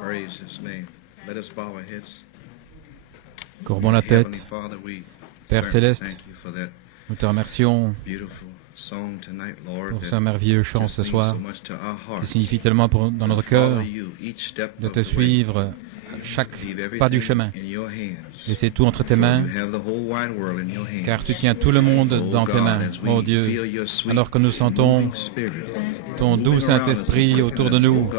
Praise His name. Let us bow our heads. Courbons la Heavenly tête. Father, we Père certainly céleste, thank you for that nous te remercions beautiful song tonight, Lord, pour that ce merveilleux chant just ce means soir, so much to our qui hearts. signifie tellement dans notre To cœur follow you each step de of te the way. suivre à chaque Leave pas du everything chemin. in your hands. Laissez tout entre tes For mains, you have the whole wide world in your hands. car tu tiens tout le monde dans tes mains, ô Dieu. Alors que nous sentons ton doux Saint-Esprit autour de nous,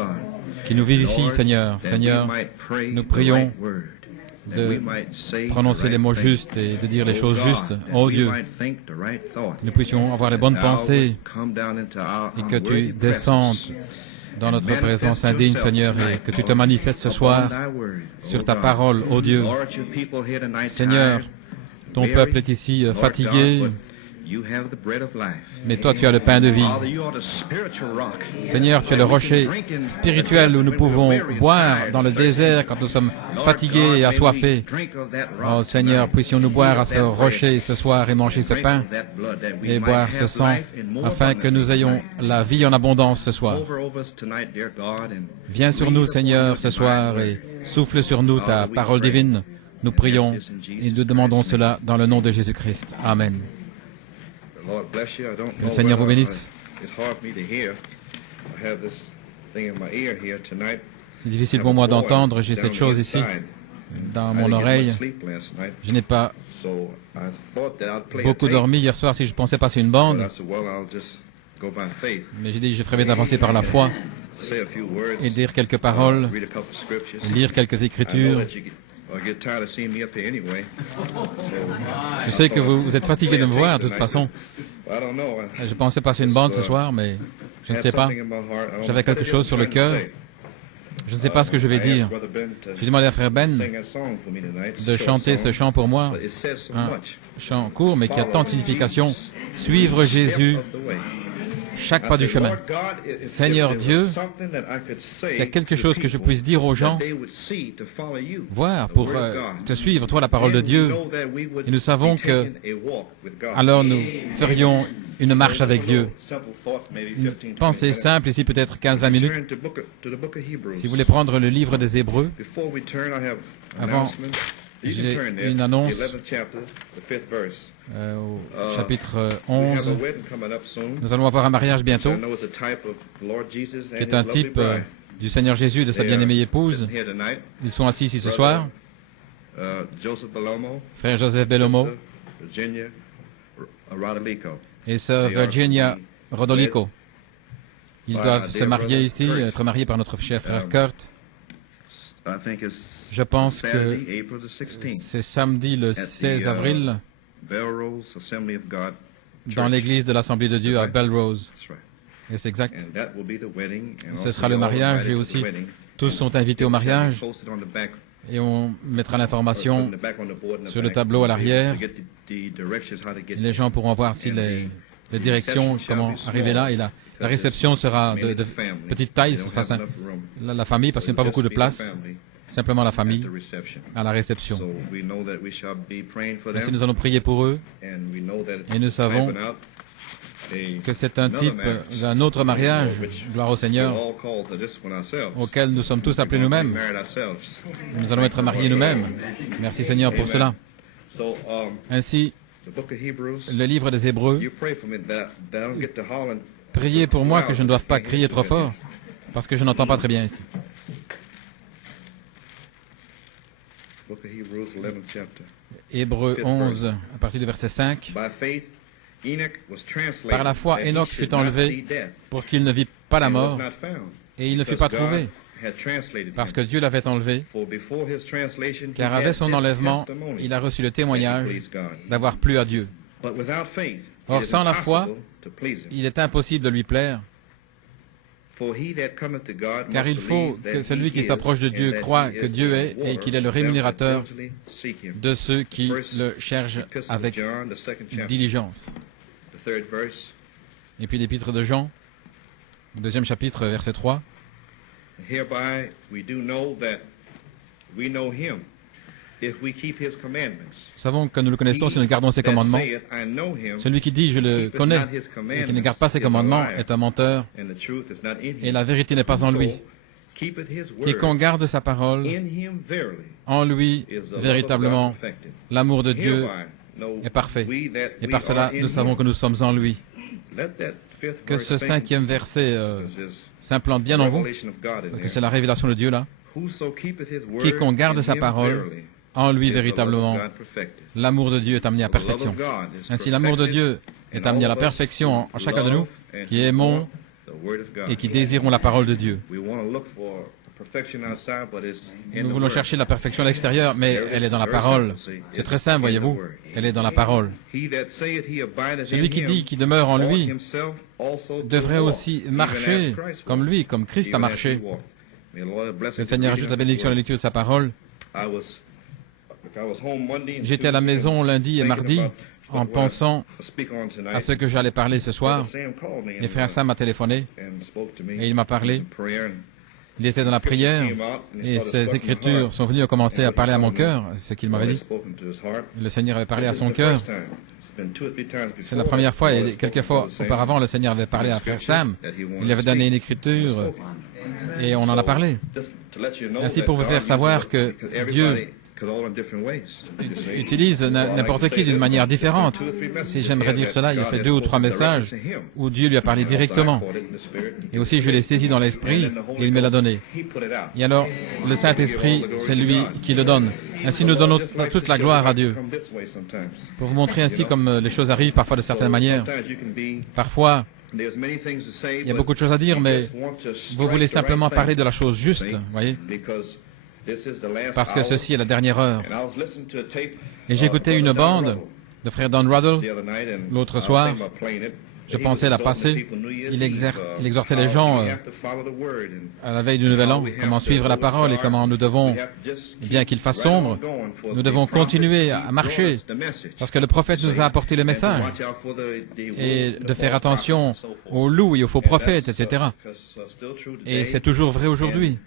qui nous vivifie, Seigneur. Seigneur, nous prions de prononcer les mots justes et de dire les choses justes, ô Dieu, que nous puissions avoir les bonnes pensées et que tu descendes dans notre présence indigne, Seigneur, et que tu te manifestes ce soir sur ta parole, ô Dieu. Seigneur, ton peuple est ici fatigué, mais toi tu as le pain de vie. Seigneur, tu es le rocher spirituel où nous pouvons boire dans le désert quand nous sommes fatigués et assoiffés. Oh Seigneur, puissions-nous boire à ce rocher ce soir et manger ce pain et boire ce sang afin que nous ayons la vie en abondance ce soir. Viens sur nous, Seigneur, ce soir et souffle sur nous ta parole divine. Nous prions et nous demandons cela dans le nom de Jésus-Christ. Amen. Que le Seigneur vous bénisse. C'est difficile pour moi d'entendre, j'ai cette chose ici dans mon oreille. Je n'ai pas beaucoup dormi hier soir si je pensais passer une bande. Mais j'ai dit, je ferais bien d'avancer par la foi et dire quelques paroles, lire quelques écritures. Je sais que vous êtes fatigué de me voir, de toute façon. Je pensais passer une bande ce soir, mais je ne sais pas. J'avais quelque chose sur le cœur. Je ne sais pas ce que je vais dire. J'ai demandé à Frère Ben de chanter ce chant pour moi. Un chant court, mais qui a tant de signification. Suivre Jésus chaque pas du chemin. Seigneur Dieu, s'il y a quelque chose que je puisse dire aux gens, voir pour te suivre, toi, la parole de Dieu, et nous savons que alors nous ferions une marche avec Dieu. Une pensée simple, ici peut-être 15-20 minutes. Si vous voulez prendre le livre des Hébreux, avant, j'ai une annonce au chapitre 11. Nous allons avoir un mariage bientôt, qui est un type du Seigneur Jésus et de sa bien-aimée épouse. Ils sont assis ici ce soir. Frère Joseph Bellomo et sœur Virginia Rodolico. Ils doivent se marier ici, être mariés par notre cher frère Kurt. Je pense que c'est samedi le 16 avril dans l'église de l'Assemblée de Dieu à Belrose. Et c'est exact. Ce sera le mariage et aussi tous sont invités au mariage. Et on mettra l'information sur le tableau à l'arrière. Les gens pourront voir si les directions, comment arriver là. Et la réception sera de petite taille, ce sera la famille, parce qu'il n'y a pas beaucoup de place. Simplement la famille à la réception. Ainsi, nous allons prier pour eux. Et nous savons que c'est un type d'un autre mariage, gloire au Seigneur, auquel nous sommes tous appelés nous-mêmes. Nous allons être mariés nous-mêmes. Merci Seigneur pour cela. Ainsi, le livre des Hébreux, priez pour moi que je ne doive pas crier trop fort, parce que je n'entends pas très bien ici. Hébreux 11, à partir du verset 5. Par la foi, Enoch fut enlevé pour qu'il ne vit pas la mort, et il ne fut pas trouvé, parce que Dieu l'avait enlevé, car avec son enlèvement, il a reçu le témoignage d'avoir plu à Dieu. Or, sans la foi, il est impossible de lui plaire, car il faut que celui qui s'approche de Dieu croie que Dieu est et qu'il est le rémunérateur de ceux qui le cherchent avec diligence. Et puis l'épître de Jean, deuxième chapitre, verset 3. Nous savons que nous le connaissons si nous gardons ses commandements. Celui qui dit « je le connais » et qui ne garde pas ses commandements est un menteur et la vérité n'est pas en lui. Quiconque garde sa parole, en lui, véritablement, l'amour de Dieu est parfait. Et par cela, nous savons que nous sommes en lui. Que ce 5e verset s'implante bien en vous, parce que c'est la révélation de Dieu là. Quiconque garde sa parole, en lui véritablement, l'amour de Dieu est amené à perfection. Ainsi, l'amour de Dieu est amené à la perfection en chacun de nous, qui aimons et qui désirons la parole de Dieu. Nous voulons chercher la perfection à l'extérieur, mais elle est dans la parole. C'est très simple, voyez-vous. Elle est dans la parole. Celui qui dit qu'il demeure en lui devrait aussi marcher comme lui, comme Christ a marché. Le Seigneur ajoute la bénédiction à la lecture de sa parole. J'étais à la maison lundi et mardi en pensant à ce que j'allais parler ce soir. Et frère Sam m'a téléphoné et il m'a parlé. Il était dans la prière et ses écritures sont venues commencer à parler à mon cœur, ce qu'il m'avait dit. Le Seigneur avait parlé à son cœur. C'est la première fois et quelques fois auparavant, le Seigneur avait parlé à frère Sam. Il avait donné une écriture et on en a parlé. Ainsi pour vous faire savoir que Dieu utilise n'importe qui d'une manière différente. Si j'aimerais dire cela, il a fait 2 ou 3 messages où Dieu lui a parlé directement. Et aussi, je l'ai saisi dans l'esprit et il me l'a donné. Et alors, le Saint-Esprit, c'est lui qui le donne. Ainsi, nous donnons toute la gloire à Dieu. Pour vous montrer ainsi comme les choses arrivent parfois de certaines manières. Parfois, il y a beaucoup de choses à dire, mais vous voulez simplement parler de la chose juste, voyez? Parce que ceci est la dernière heure. Et j'écoutais une bande de frère Don Ruddle l'autre soir. Je pensais la passer. Il exhortait les gens à la veille du Nouvel An, comment suivre la parole et comment nous devons, bien qu'il fasse sombre, nous devons continuer à marcher. Parce que le prophète nous a apporté le message. Et de faire attention aux loups et aux faux prophètes, etc. Et c'est toujours vrai aujourd'hui.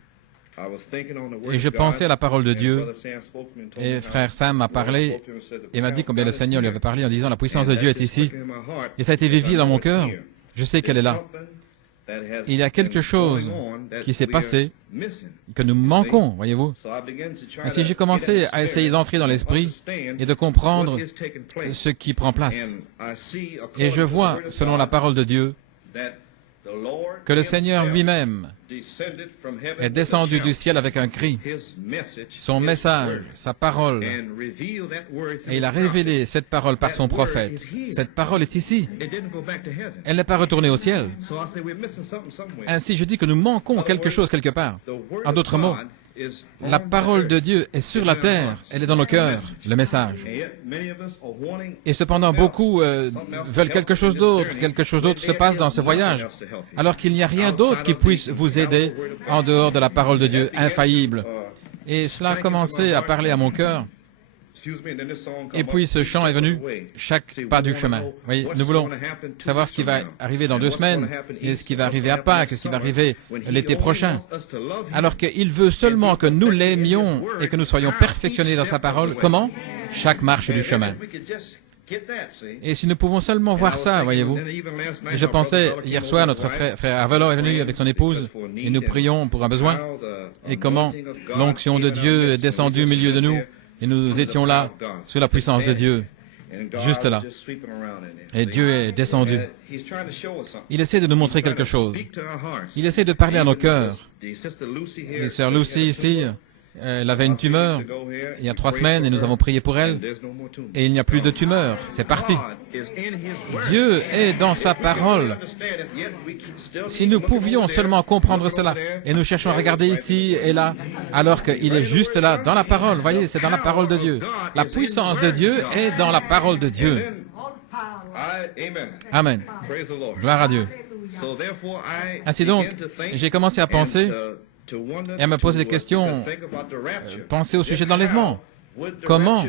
Et je pensais à la parole de Dieu, et frère Sam m'a parlé et m'a dit combien le Seigneur lui avait parlé en disant la puissance de Dieu est ici, et ça a été vivifié dans mon cœur. Je sais qu'elle est là. Il y a quelque chose qui s'est passé, que nous manquons, voyez-vous. Ainsi j'ai commencé à essayer d'entrer dans l'esprit et de comprendre ce qui prend place. Et je vois, selon la parole de Dieu, que le Seigneur lui-même est descendu du ciel avec un cri, son message, sa parole, et il a révélé cette parole par son prophète. Cette parole est ici. Elle n'est pas retournée au ciel. Ainsi, je dis que nous manquons quelque chose quelque part. En d'autres mots, la parole de Dieu est sur la terre, elle est dans nos cœurs, le message. Et cependant, beaucoup veulent quelque chose d'autre se passe dans ce voyage, alors qu'il n'y a rien d'autre qui puisse vous aider en dehors de la parole de Dieu, infaillible. Et cela a commencé à parler à mon cœur. Et puis ce chant est venu, chaque pas du chemin. Oui, nous voulons savoir ce qui va arriver dans 2 semaines, et ce qui va arriver à Pâques, ce qui va arriver l'été prochain. Alors qu'il veut seulement que nous l'aimions et que nous soyons perfectionnés dans sa parole. Comment? Chaque marche du chemin. Et si nous pouvons seulement voir ça, voyez-vous. Et je pensais, hier soir, notre frère Avalon est venu avec son épouse, et nous prions pour un besoin, et comment l'onction de Dieu est descendue au milieu de nous. Et nous étions là, sous la puissance de Dieu, juste là. Et Dieu est descendu. Il essaie de nous montrer quelque chose. Il essaie de parler à nos cœurs. Et sœur Lucy ici, elle avait une tumeur il y a 3 semaines et nous avons prié pour elle. Et il n'y a plus de tumeur. C'est parti. Dieu est dans sa parole. Si nous pouvions seulement comprendre cela, et nous cherchons à regarder ici et là, alors qu'il est juste là, dans la parole. Voyez, c'est dans la parole de Dieu. La puissance de Dieu est dans la parole de Dieu. Amen. Gloire à Dieu. Ainsi donc, j'ai commencé à penser et à me poser des questions. Penser au sujet de l'enlèvement. Comment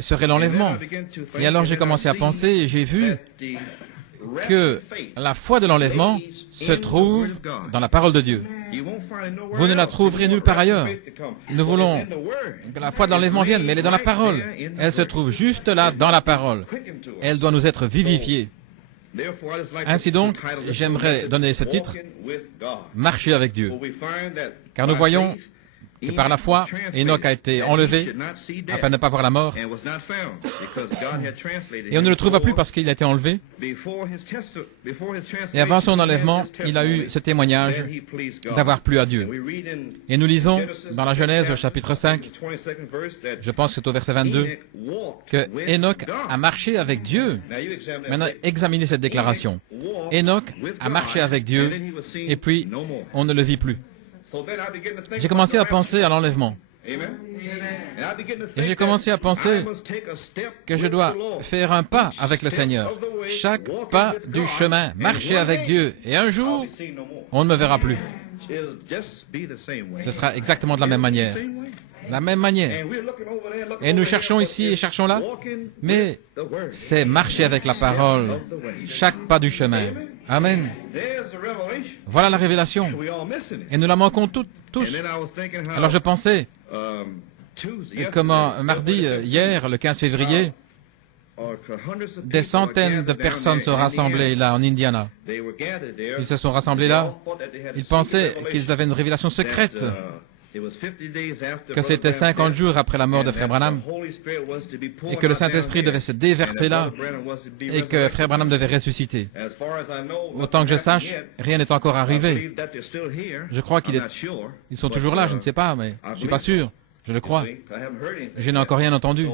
serait l'enlèvement? Et alors j'ai commencé à penser et j'ai vu que la foi de l'enlèvement se trouve dans la parole de Dieu. Vous ne la trouverez nulle part ailleurs. Nous voulons que la foi de l'enlèvement vienne, mais elle est dans la parole. Elle se trouve juste là, dans la parole. Elle doit nous être vivifiée. Ainsi donc, j'aimerais donner ce titre, « Marcher avec Dieu ». Car nous voyons que par la foi, Enoch a été enlevé afin de ne pas voir la mort. Et on ne le trouva plus parce qu'il a été enlevé. Et avant son enlèvement, il a eu ce témoignage d'avoir plu à Dieu. Et nous lisons dans la Genèse, au chapitre 5, je pense que c'est au verset 22, que Enoch a marché avec Dieu. Maintenant, examinez cette déclaration. Enoch a marché avec Dieu, et puis on ne le vit plus. J'ai commencé à penser à l'enlèvement. Et j'ai commencé à penser que je dois faire un pas avec le Seigneur. Chaque pas du chemin, marcher avec Dieu. Et un jour, on ne me verra plus. Ce sera exactement de la même manière. La même manière. Et nous cherchons ici et cherchons là. Mais c'est marcher avec la parole. Chaque pas du chemin. Amen. Voilà la révélation. Et nous la manquons tous. Alors je pensais, comment mardi, hier, le 15 février, des centaines de personnes se rassemblaient là, en Indiana. Ils se sont rassemblés là. Ils pensaient qu'ils avaient une révélation secrète, que c'était 50 jours après la mort de Frère Branham, et que le Saint-Esprit devait se déverser là, et que Frère Branham devait ressusciter. Autant que je sache, rien n'est encore arrivé. Je crois qu'ils sont toujours là, je ne sais pas, mais je ne suis pas sûr. Je le crois. Je n'ai encore rien entendu.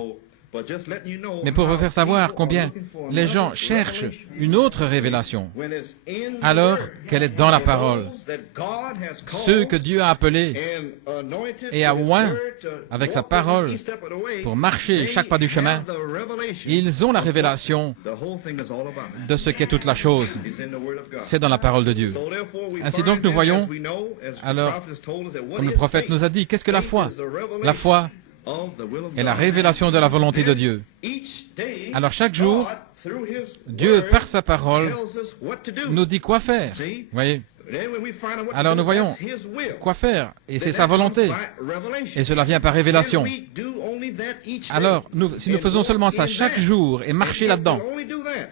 Mais pour vous faire savoir combien les gens cherchent une autre révélation, alors qu'elle est dans la parole. Ceux que Dieu a appelés et a oints avec sa parole pour marcher chaque pas du chemin, ils ont la révélation de ce qu'est toute la chose. C'est dans la parole de Dieu. Ainsi donc, nous voyons, alors, comme le prophète nous a dit, qu'est-ce que la foi? La foi est la révélation de la volonté de Dieu. Alors chaque jour, Dieu, par sa parole, nous dit quoi faire. Vous voyez? Alors nous voyons quoi faire, et c'est sa volonté. Et cela vient par révélation. Alors, si nous faisons seulement ça chaque jour et marcher là-dedans,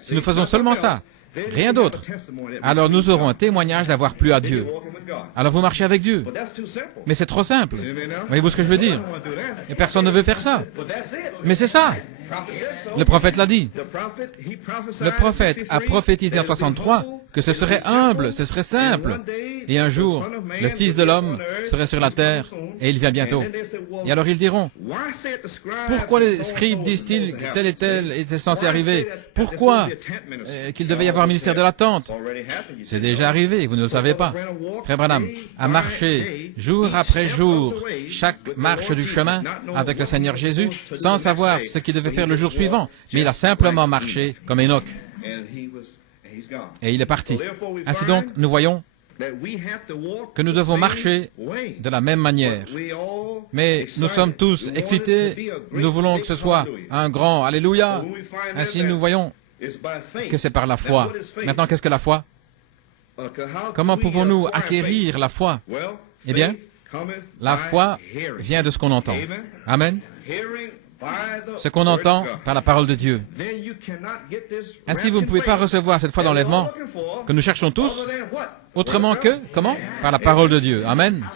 si nous faisons seulement ça, rien d'autre, alors nous aurons un témoignage d'avoir plu à Dieu. Alors vous marchez avec Dieu. Mais c'est trop simple. Voyez-vous ce que je veux dire? Et personne ne veut faire ça. Mais c'est ça. Le prophète l'a dit. Le prophète a prophétisé en 63 que ce serait humble, ce serait simple. Et un jour, le Fils de l'homme serait sur la terre, et il vient bientôt. Et alors ils diront, pourquoi les scribes disent-ils que tel et tel était censé arriver? Pourquoi qu'il devait y avoir un ministère de l'attente? C'est déjà arrivé, vous ne le savez pas. Frère Branham a marché jour après jour, chaque marche du chemin avec le Seigneur Jésus, sans savoir ce qu'il devait faire le jour suivant, mais il a simplement marché comme Enoch. Et il est parti. Ainsi donc, nous voyons que nous devons marcher de la même manière. Mais nous sommes tous excités, nous voulons que ce soit un grand Alléluia. Ainsi nous voyons que c'est par la foi. Maintenant, qu'est-ce que la foi? Comment pouvons-nous acquérir la foi? Eh bien, la foi vient de ce qu'on entend. Amen. Ce qu'on entend par la parole de Dieu. Ainsi, vous ne pouvez pas recevoir cette foi d'enlèvement que nous cherchons tous, autrement que, comment? Par la parole de Dieu. Amen.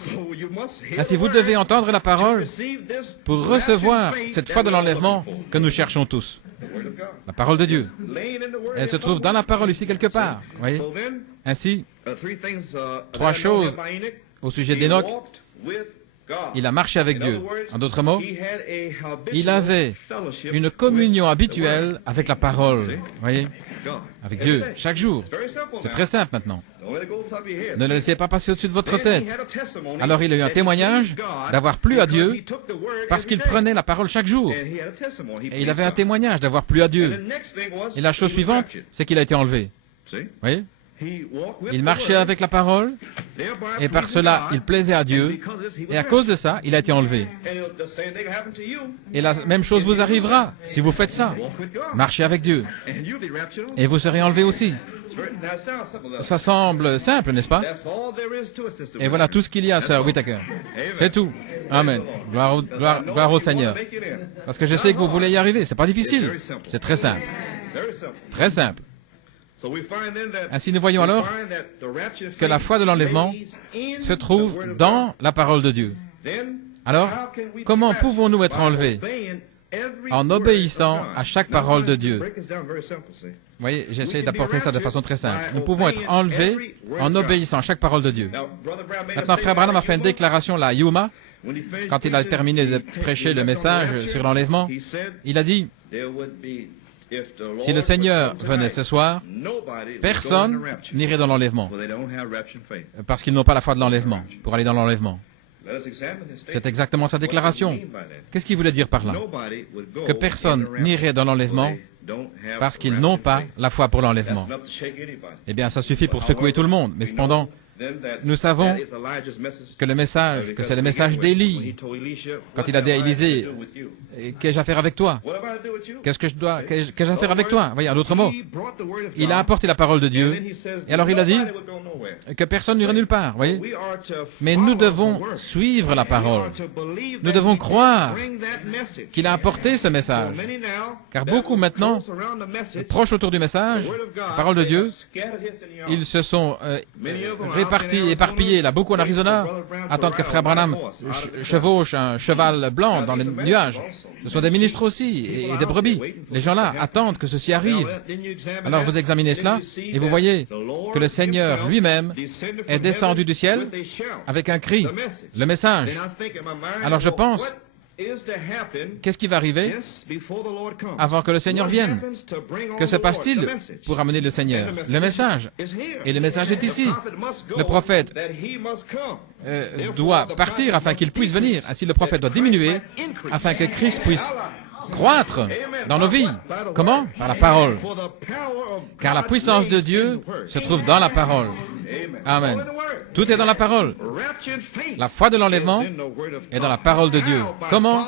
Ainsi, vous devez entendre la parole pour recevoir cette foi de l'enlèvement que nous cherchons tous. La parole de Dieu. Elle se trouve dans la parole ici quelque part. Voyez? Ainsi, trois choses au sujet d'Enoch. Il a marché avec Dieu. En d'autres mots, il avait une communion habituelle avec la parole. Voyez? Avec Dieu, chaque jour. C'est très simple maintenant. Ne le laissez pas passer au-dessus de votre tête. Alors il a eu un témoignage d'avoir plu à Dieu parce qu'il prenait la parole chaque jour. Et il avait un témoignage d'avoir plu à Dieu. Et la chose suivante, c'est qu'il a été enlevé. Voyez? Il marchait avec la parole, et par cela, il plaisait à Dieu, et à cause de ça, il a été enlevé. Et la même chose vous arrivera si vous faites ça. Marchez avec Dieu, et vous serez enlevé aussi. Ça semble simple, n'est-ce pas? Et voilà tout ce qu'il y a, sœur Whittaker. C'est tout. Amen. Gloire au Seigneur. Parce que je sais que vous voulez y arriver. C'est pas difficile. C'est très simple. Très simple. Ainsi, nous voyons alors que la foi de l'enlèvement se trouve dans la parole de Dieu. Alors, comment pouvons-nous être enlevés? En obéissant à chaque parole de Dieu. Vous voyez, j'essaie d'apporter ça de façon très simple. Nous pouvons être enlevés en obéissant à chaque parole de Dieu. Maintenant, Frère Branham a fait une déclaration là à Yuma, quand il a terminé de prêcher le message sur l'enlèvement. Il a dit, si le Seigneur venait ce soir, personne n'irait dans l'enlèvement, parce qu'ils n'ont pas la foi de l'enlèvement, pour aller dans l'enlèvement. C'est exactement sa déclaration. Qu'est-ce qu'il voulait dire par là? Que personne n'irait dans l'enlèvement parce qu'ils n'ont pas la foi pour l'enlèvement. Eh bien, ça suffit pour secouer tout le monde. Mais cependant, nous savons que c'est le message d'Élie. Quand il a dit à Élisée, qu'ai-je à faire avec toi? Qu'ai-je à faire avec toi? Voyez, en d'autres mots, il a apporté la parole de Dieu, et alors il a dit que personne n'irait nulle part, voyez. Mais nous devons suivre la parole. Nous devons croire qu'il a apporté ce message. Car beaucoup maintenant, proches autour du message, la parole de Dieu, ils se sont répartis, éparpillés, là, beaucoup en Arizona, attendent que Frère Branham chevauche un cheval blanc dans les nuages. Ce sont des ministres aussi, et des brebis. Les gens là attendent que ceci arrive. Alors vous examinez cela, et vous voyez que le Seigneur lui-même est descendu du ciel avec un cri, le message. Alors je pense, qu'est-ce qui va arriver avant que le Seigneur vienne? Que se passe-t-il pour amener le Seigneur? Le message. Et le message est ici. Le prophète doit partir afin qu'il puisse venir. Ainsi, le prophète doit diminuer afin que Christ puisse croître dans nos vies. Comment? Par la parole. Car la puissance de Dieu se trouve dans la parole. Amen. Tout est dans la parole. La foi de l'enlèvement est dans la parole de Dieu. Comment?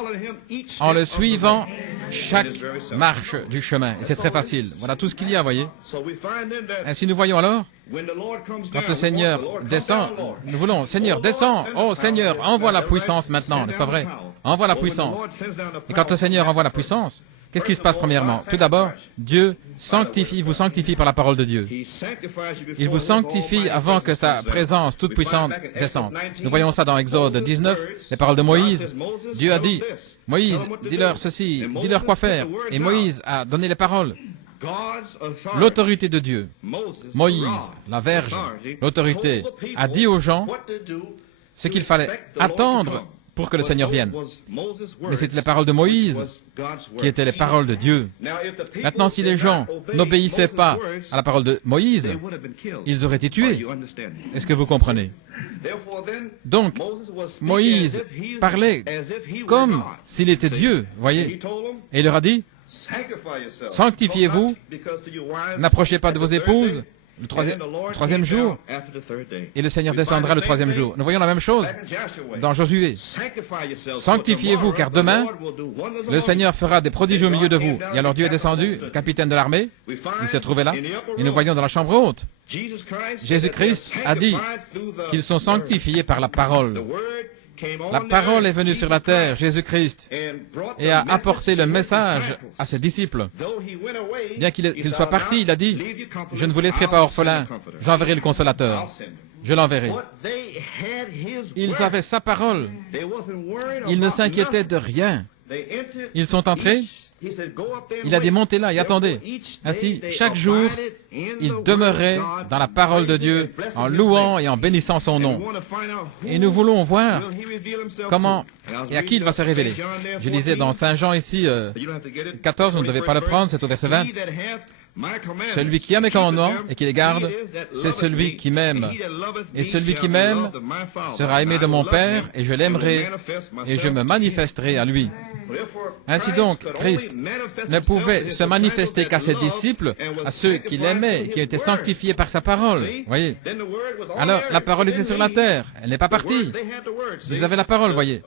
En le suivant chaque marche du chemin. Et c'est très facile. Voilà tout ce qu'il y a, voyez. Ainsi, nous voyons alors, quand le Seigneur descend, nous voulons, Seigneur, descends. Oh, Seigneur, envoie la puissance maintenant, n'est-ce pas vrai? Envoie la puissance. Et quand le Seigneur envoie la puissance, qu'est-ce qui se passe premièrement? Tout d'abord, Dieu vous sanctifie par la parole de Dieu. Il vous sanctifie avant que sa présence toute puissante descende. Nous voyons ça dans Exode 19, les paroles de Moïse. Dieu a dit, Moïse, dis-leur ceci, dis-leur quoi faire. Et Moïse a donné les paroles. L'autorité de Dieu, Moïse, la Verge, l'autorité, a dit aux gens ce qu'il fallait attendre pour que le Seigneur vienne. Mais c'était les paroles de Moïse qui étaient les paroles de Dieu. Maintenant, si les gens n'obéissaient pas à la parole de Moïse, ils auraient été tués. Est-ce que vous comprenez? Donc, Moïse parlait comme s'il était Dieu, voyez. Et il leur a dit, sanctifiez-vous, n'approchez pas de vos épouses, le troisième jour, et le Seigneur descendra le troisième jour. Nous voyons la même chose dans Josué. Sanctifiez-vous, car demain, le Seigneur fera des prodiges au milieu de vous. Et alors Dieu est descendu, le capitaine de l'armée, il se trouvait là, et nous voyons dans la chambre haute. Jésus-Christ a dit qu'ils sont sanctifiés par la parole. La parole est venue sur la terre, Jésus-Christ, et a apporté le message à ses disciples. Bien qu'il soit parti, il a dit, « Je ne vous laisserai pas orphelins, j'enverrai le Consolateur. Je l'enverrai. » Ils avaient sa parole. Ils ne s'inquiétaient de rien. Ils sont entrés. Il a dit, montez là et attendez. Ainsi, chaque jour, il demeurait dans la parole de Dieu en louant et en bénissant son nom. Et nous voulons voir comment et à qui il va se révéler. Je lisais dans Saint Jean ici, 14, vous ne devez pas le prendre, c'est au verset 20. Celui qui a mes commandements et qui les garde, c'est celui qui m'aime. Et celui qui m'aime sera aimé de mon Père, et je l'aimerai, et je me manifesterai à lui. Ainsi donc, Christ ne pouvait se manifester qu'à ses disciples, à ceux qui l'aimaient, qui étaient sanctifiés par sa parole. Voyez. Alors, la parole était sur la terre. Elle n'est pas partie. Ils avaient la parole, voyez.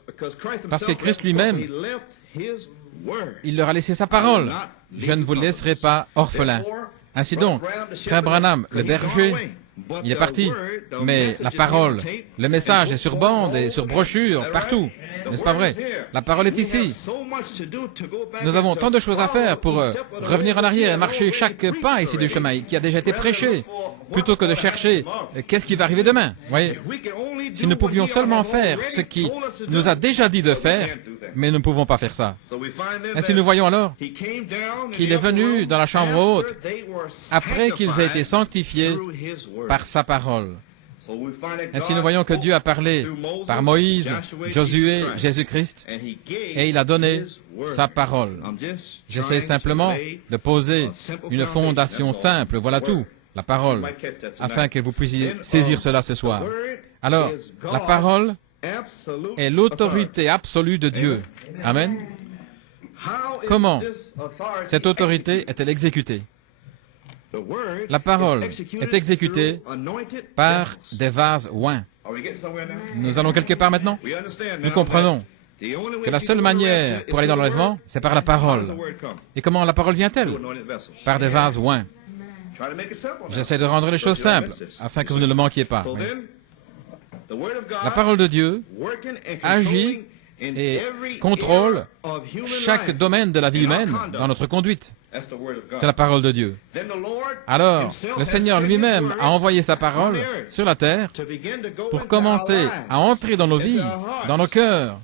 Parce que Christ lui-même, il leur a laissé sa parole. Je ne vous laisserai pas orphelins. Ainsi donc, Frère Branham, le berger, il est parti. Mais la parole, le message est sur bande et sur brochure, partout. N'est-ce pas vrai? La parole est ici. Nous avons tant de choses à faire pour revenir en arrière et marcher chaque pas ici du chemin qui a déjà été prêché, plutôt que de chercher qu'est-ce qui va arriver demain. Voyez, si nous pouvions seulement faire ce qui nous a déjà dit de faire, mais nous ne pouvons pas faire ça. Ainsi nous voyons alors qu'il est venu dans la chambre haute après qu'ils aient été sanctifiés par sa parole. Ainsi nous voyons que Dieu a parlé par Moïse, Josué, Jésus-Christ, et il a donné sa parole. J'essaie simplement de poser une fondation simple, voilà tout, la parole, afin que vous puissiez saisir cela ce soir. Alors, la parole est l'autorité absolue de Dieu. Amen. Comment cette autorité est-elle exécutée? La parole est exécutée par des vases oints. Nous allons quelque part maintenant? Nous comprenons que la seule manière pour aller dans l'enlèvement, c'est par la parole. Et comment la parole vient-elle? Par des vases oints. J'essaie de rendre les choses simples, afin que vous ne le manquiez pas. Oui. La parole de Dieu agit et contrôle chaque domaine de la vie humaine dans notre conduite. C'est la parole de Dieu. Alors, le Seigneur lui-même a envoyé sa parole sur la terre pour commencer à entrer dans nos vies, dans nos cœurs,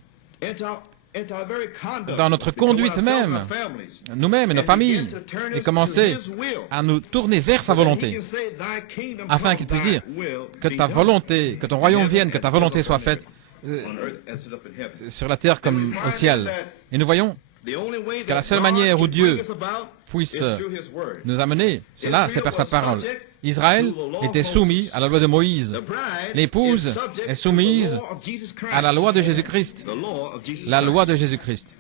dans notre conduite même, nous-mêmes et nos familles, et commencer à nous tourner vers sa volonté, afin qu'il puisse dire que ta volonté, que ton royaume vienne, que ta volonté soit faite sur la terre comme au ciel. Et nous voyons que la seule manière où Dieu puisse nous amener, cela, c'est par sa parole. Israël était soumis à la loi de Moïse. L'épouse est soumise à la loi de Jésus-Christ. La loi de Jésus-Christ.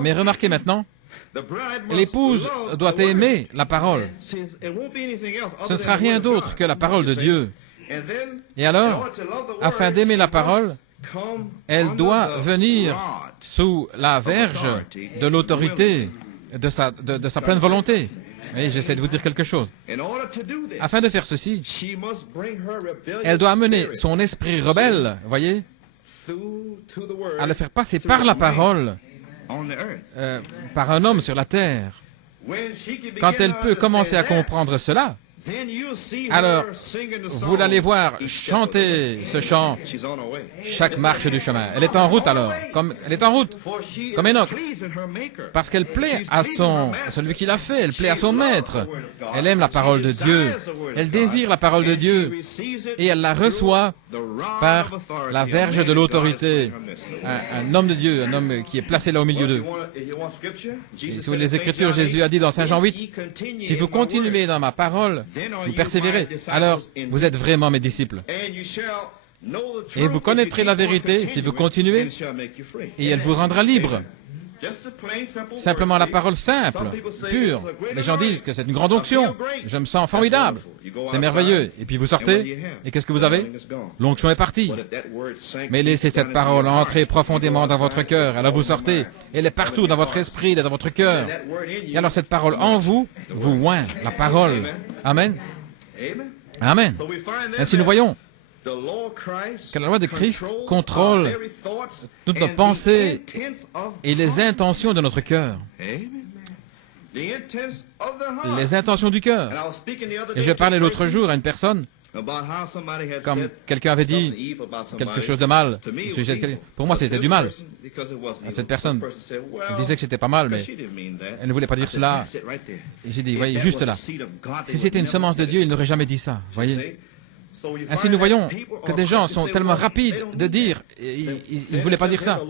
Mais remarquez maintenant, l'épouse doit aimer la parole. Ce ne sera rien d'autre que la parole de Dieu. Et alors, afin d'aimer la parole, elle doit venir sous la verge de l'autorité de sa pleine volonté. Et j'essaie de vous dire quelque chose. Afin de faire ceci, elle doit amener son esprit rebelle, voyez, à le faire passer par la parole, par un homme sur la terre. Quand elle peut commencer à comprendre cela, alors, vous l'allez voir chanter ce chant chaque marche du chemin. Elle est en route alors, elle est en route, comme Enoch, parce qu'elle plaît à celui qui l'a fait, elle plaît à son maître. Elle aime la parole de Dieu, elle désire la parole de Dieu, et elle la reçoit par la verge de l'autorité. Un homme de Dieu, un homme qui est placé là au milieu d'eux. Si vous voulez les Écritures, Jésus a dit dans Saint Jean 8, « Si vous continuez dans ma parole, vous persévérez, alors vous êtes vraiment mes disciples. Et vous connaîtrez la vérité si vous continuez, et elle vous rendra libre. » Simplement la parole simple, pure. Les gens disent que c'est une grande onction. Je me sens formidable. C'est merveilleux. Et puis vous sortez, et qu'est-ce que vous avez? L'onction est partie. Mais laissez cette parole entrer profondément dans votre cœur. Alors vous sortez. Elle est partout dans votre esprit, dans votre cœur. Et alors cette parole en vous, vous oint la parole. Amen. Amen. Ainsi nous voyons que la loi de Christ contrôle toutes nos pensées et les intentions de notre cœur. Les intentions du cœur. Et je parlais l'autre jour à une personne, comme quelqu'un avait dit quelque chose de mal. Pour moi, c'était du mal. Cette personne disait que c'était pas mal, mais elle ne voulait pas dire cela. Et j'ai dit, voyez, juste là. Si c'était une semence de Dieu, il n'aurait jamais dit ça. Voyez. Ainsi, nous voyons que des gens sont tellement rapides de dire, ils ne voulaient pas dire ça.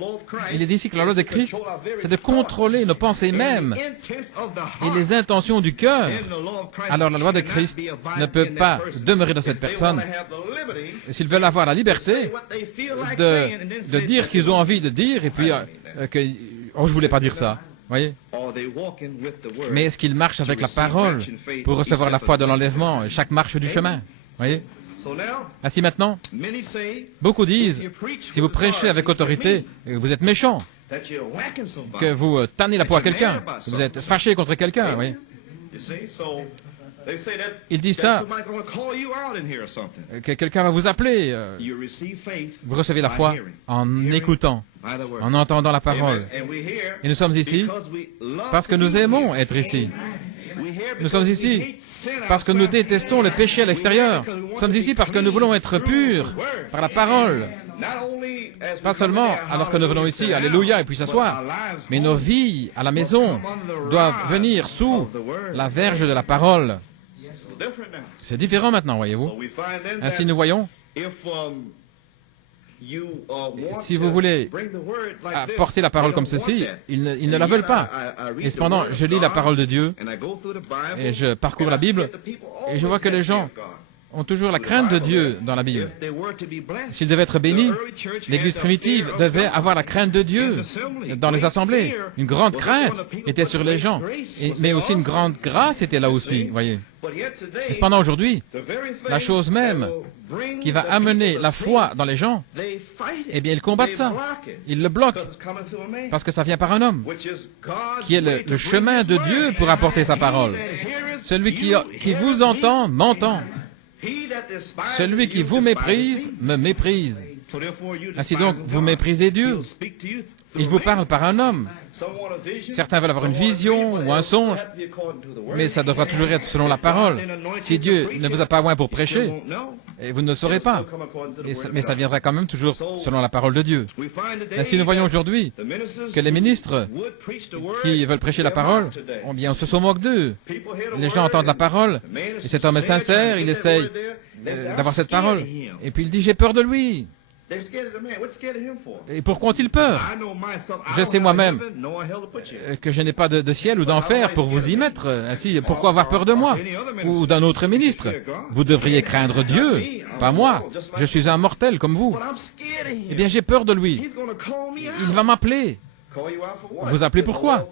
Il est dit ici que la loi de Christ, c'est de contrôler nos pensées mêmes et les intentions du cœur. Alors la loi de Christ ne peut pas demeurer dans cette personne. S'ils veulent avoir la liberté de dire ce qu'ils ont envie de dire, et puis que, oh, je voulais pas dire ça. Voyez? Mais est-ce qu'ils marchent avec la parole pour recevoir la foi de l'enlèvement, chaque marche du chemin? Voyez? Ainsi maintenant, beaucoup disent, si vous prêchez avec autorité, vous êtes méchant, que vous tannez la peau à quelqu'un, que vous êtes fâché contre quelqu'un. Oui. Il dit ça, que quelqu'un va vous appeler. Vous recevez la foi en écoutant, en entendant la parole. Et nous sommes ici parce que nous aimons être ici. Nous sommes ici parce que nous détestons le péché à l'extérieur. Nous sommes ici parce que nous voulons être purs par la parole. Pas seulement alors que nous venons ici, alléluia, et puis s'asseoir, mais nos vies à la maison doivent venir sous la verge de la parole. C'est différent maintenant, voyez-vous. Ainsi, nous voyons, si vous voulez apporter la parole comme ceci, ils ne la veulent pas. Et cependant, je lis la parole de Dieu, et je parcours la Bible, et je vois que les gens ont toujours la crainte de Dieu dans la Bible. S'ils devaient être bénis, l'Église primitive devait avoir la crainte de Dieu dans les assemblées. Une grande crainte était sur les gens, mais aussi une grande grâce était là aussi, voyez. Et cependant, aujourd'hui, la chose même qui va amener la foi dans les gens, eh bien, ils combattent ça. Ils le bloquent, parce que ça vient par un homme, qui est le chemin de Dieu pour apporter sa parole. Celui qui vous entend, m'entend. Celui qui vous méprise, me méprise. Ainsi donc, vous méprisez Dieu. Il vous parle par un homme. Certains veulent avoir une vision ou un songe, mais ça devra toujours être selon la parole. Si Dieu ne vous a pas oint pour prêcher, et vous ne le saurez pas. Mais ça viendra quand même toujours selon la parole de Dieu. Ainsi, nous voyons aujourd'hui que les ministres qui veulent prêcher la parole, on se moque d'eux. Les gens entendent la parole, et cet homme est sincère, il essaye d'avoir cette parole. Et puis il dit, j'ai peur de lui. Et pourquoi ont-ils peur? Je sais moi-même que je n'ai pas de ciel ou d'enfer pour vous y mettre. Ainsi, pourquoi avoir peur de moi ou d'un autre ministre? Vous devriez craindre Dieu, pas moi. Je suis un mortel comme vous. Eh bien, j'ai peur de lui. Il va m'appeler. Vous appelez pourquoi?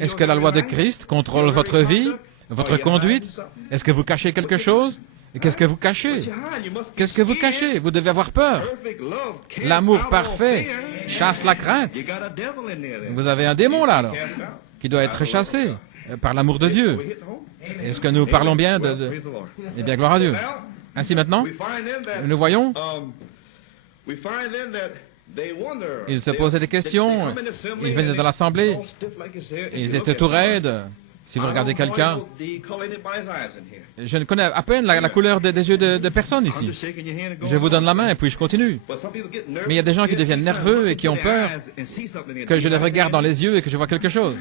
Est-ce que la loi de Christ contrôle votre vie, votre conduite? Est-ce que vous cachez quelque chose? Et qu'est-ce que vous cachez? Qu'est-ce que vous cachez? Vous devez avoir peur. L'amour parfait chasse la crainte. Vous avez un démon là, alors, qui doit être chassé par l'amour de Dieu. Est-ce que nous parlons bien de... Eh bien, gloire à Dieu. Ainsi maintenant, nous voyons, ils se posaient des questions, ils venaient dans l'assemblée, ils étaient tout raides. Si vous regardez quelqu'un, je ne connais à peine la couleur des yeux de personne ici. Je vous donne la main et puis je continue. Mais il y a des gens qui deviennent nerveux et qui ont peur que je les regarde dans les yeux et que je vois quelque chose.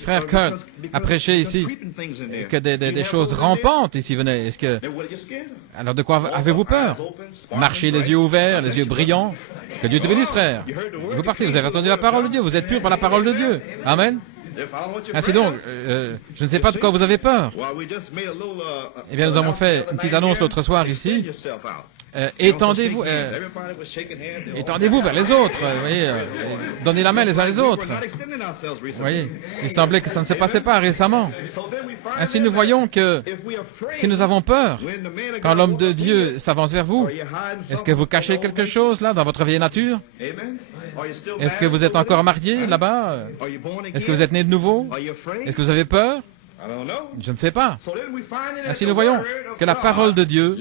Frère Kurt a prêché ici que des choses rampantes ici venaient. Alors de quoi avez-vous peur? Marchez les yeux ouverts, les yeux brillants. Que Dieu te bénisse, frère. Vous partez, vous avez entendu la parole de Dieu, vous êtes pur par la parole de Dieu. Amen. Ainsi donc, je ne sais pas de quoi vous avez peur. Eh bien, nous avons fait une petite annonce l'autre soir ici. Étendez-vous vers les autres. Voyez, donnez la main les uns les autres. Voyez, il semblait que ça ne se passait pas récemment. Ainsi, nous voyons que si nous avons peur, quand l'homme de Dieu s'avance vers vous, est-ce que vous cachez quelque chose là dans votre vieille nature? Est-ce que vous êtes encore marié là-bas? Est-ce que vous êtes né de nouveau? Est-ce que vous avez peur? Je ne sais pas. Ainsi, nous voyons que la parole de Dieu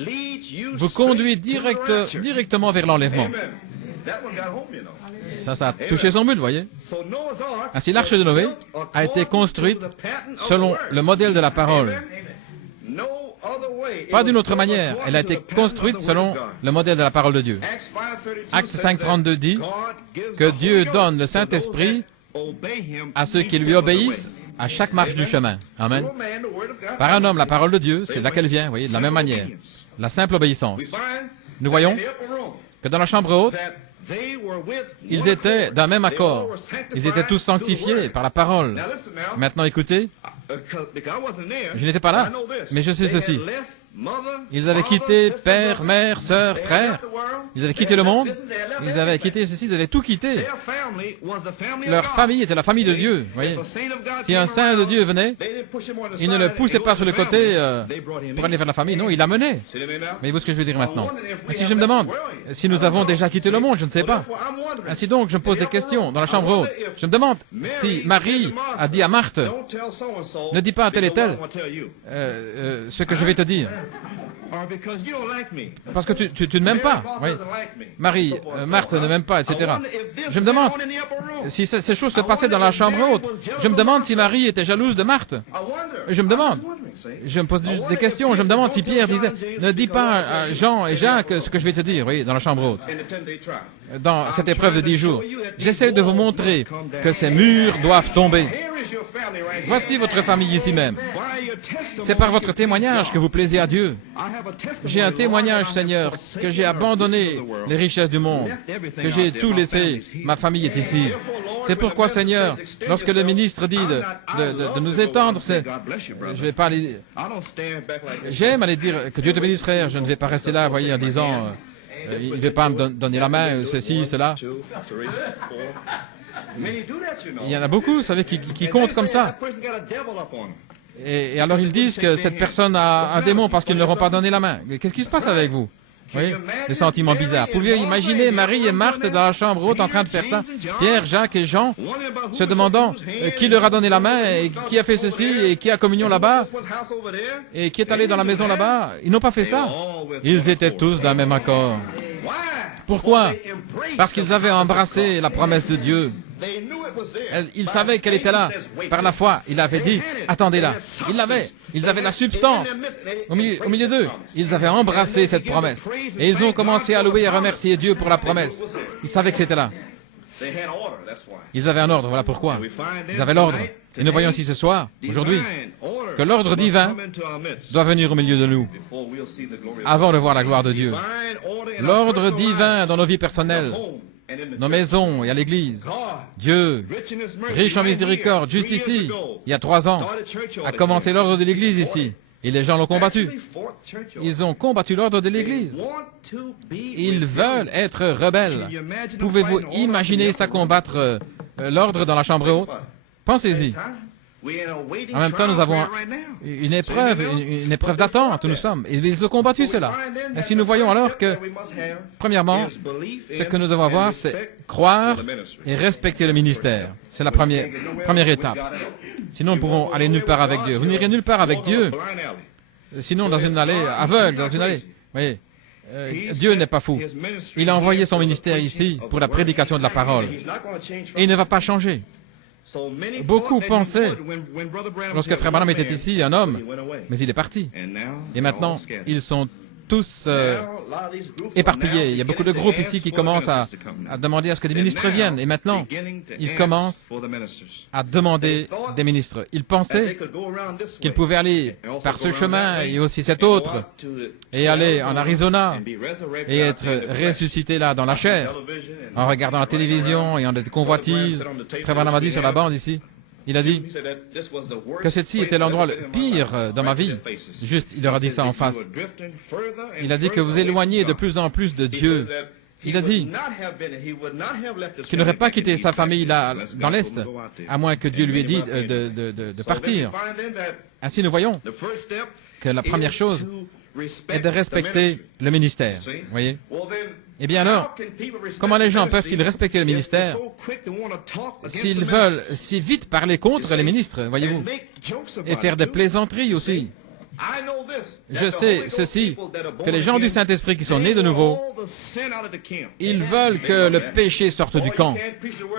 vous conduit directement vers l'enlèvement. Ça a touché son but, vous voyez. Ainsi, l'arche de Noé a été construite selon le modèle de la parole. Pas d'une autre manière. Elle a été construite selon le modèle de la parole de Dieu. Acte 5.32 dit que Dieu donne le Saint-Esprit à ceux qui lui obéissent à chaque marche du chemin. Amen. Par un homme, la parole de Dieu, c'est là qu'elle vient, vous voyez, de la même manière. La simple obéissance. Nous voyons que dans la chambre haute, ils étaient d'un même accord. Ils étaient tous sanctifiés par la parole. Maintenant, écoutez, je n'étais pas là, mais je sais ceci. Ils avaient quitté père, mère, sœur, frère. Ils avaient quitté le monde. Ils avaient quitté ceci, ils avaient tout quitté. Leur famille était la famille de Dieu. Voyez. Si un saint de Dieu venait, il ne le poussait pas sur le côté pour aller vers la famille. Non, il l'amenait. Mais vous ce que je veux dire maintenant. Si je me demande, si nous avons déjà quitté le monde, je ne sais pas. Ainsi donc, je me pose des questions dans la chambre haute. Je me demande si Marie a dit à Marthe, ne dis pas à tel et tel ce que je vais te dire. Parce que tu ne m'aimes pas. Oui. Marie, Marthe ne m'aime pas, etc. Je me demande si ces choses se passaient dans la chambre haute. Je me demande si Marie était jalouse de Marthe. Je me demande. Je me pose des questions. Je me demande si Pierre disait, ne dis pas à Jean et Jacques ce que je vais te dire, oui, dans la chambre haute. Dans cette épreuve de 10 jours. J'essaie de vous montrer que ces murs doivent tomber. Voici votre famille ici même. C'est par votre témoignage que vous plaisez à Dieu. J'ai un témoignage, Seigneur, que j'ai abandonné les richesses du monde, que j'ai tout laissé. Ma famille est ici. C'est pourquoi, Seigneur, lorsque le ministre dit de nous étendre, je vais pas aller... J'aime aller dire que Dieu te bénisse, frère. Je ne vais pas rester là, voyez, en disant... il ne veut pas me donner la main, ceci, cela. Il y en a beaucoup, vous savez, qui comptent comme ça. Et alors ils disent que cette personne a un démon parce qu'ils ne leur ont pas donné la main. Qu'est-ce qui se passe avec vous? Oui, des sentiments bizarres. Pouvez-vous imaginer Marie et Marthe dans la chambre haute en train de faire ça? Pierre, Jacques et Jean se demandant qui leur a donné la main et qui a fait ceci et qui a communion là-bas et qui est allé dans la maison là-bas. Ils n'ont pas fait ça. Ils étaient tous d'un même accord. Pourquoi? Parce qu'ils avaient embrassé la promesse de Dieu. Ils savaient qu'elle était là. Par la foi, il avait dit, attendez-la. Ils l'avaient. Ils avaient la substance au milieu d'eux. Ils avaient embrassé cette promesse. Et ils ont commencé à louer et à remercier Dieu pour la promesse. Ils savaient que c'était là. Ils avaient un ordre, voilà pourquoi. Ils avaient l'ordre. Et nous voyons ici ce soir, aujourd'hui, que l'ordre divin doit venir au milieu de nous, avant de voir la gloire de Dieu. L'ordre divin dans nos vies personnelles, nos maisons et à l'Église. Dieu, riche en miséricorde, juste ici, il y a 3 ans, a commencé l'ordre de l'Église ici. Et les gens l'ont combattu. Ils ont combattu l'ordre de l'Église. Ils veulent être rebelles. Pouvez-vous imaginer ça combattre l'ordre dans la chambre haute? Pensez-y. En même temps, nous avons une épreuve d'attente où nous sommes. Et ils ont combattu cela. Et si nous voyons alors que, premièrement, ce que nous devons avoir, c'est croire et respecter le ministère. C'est la première étape. Sinon, nous pourrons aller nulle part avec Dieu. Vous n'irez nulle part avec Dieu. Sinon, dans une allée aveugle, dans une allée. Vous voyez, Dieu n'est pas fou. Il a envoyé son ministère ici pour la prédication de la parole. Et il ne va pas changer. Beaucoup pensaient, lorsque Frère Branham était ici, un homme, mais il est parti. Et maintenant, ils sont tous éparpillés. Il y a beaucoup de groupes ici qui commencent à demander à ce que des ministres viennent. Et maintenant, ils commencent à demander des ministres. Ils pensaient qu'ils pouvaient aller par ce chemin et aussi cet autre, et aller en Arizona et être ressuscités là dans la chair, en regardant la télévision et en des convoitises. Frère Branham a dit sur la bande ici, il a dit que ceci était l'endroit le pire dans ma vie. Juste, il leur a dit ça en face. Il a dit que vous éloignez de plus en plus de Dieu. Il a dit qu'il n'aurait pas quitté sa famille là, dans l'Est, à moins que Dieu lui ait dit de partir. Ainsi, nous voyons que la première chose est de respecter le ministère. Vous voyez? Eh bien alors, comment les gens peuvent-ils respecter le ministère s'ils veulent si vite parler contre les ministres, voyez-vous, et faire des plaisanteries aussi? Je sais ceci, que les gens du Saint-Esprit qui sont nés de nouveau, ils veulent que le péché sorte du camp.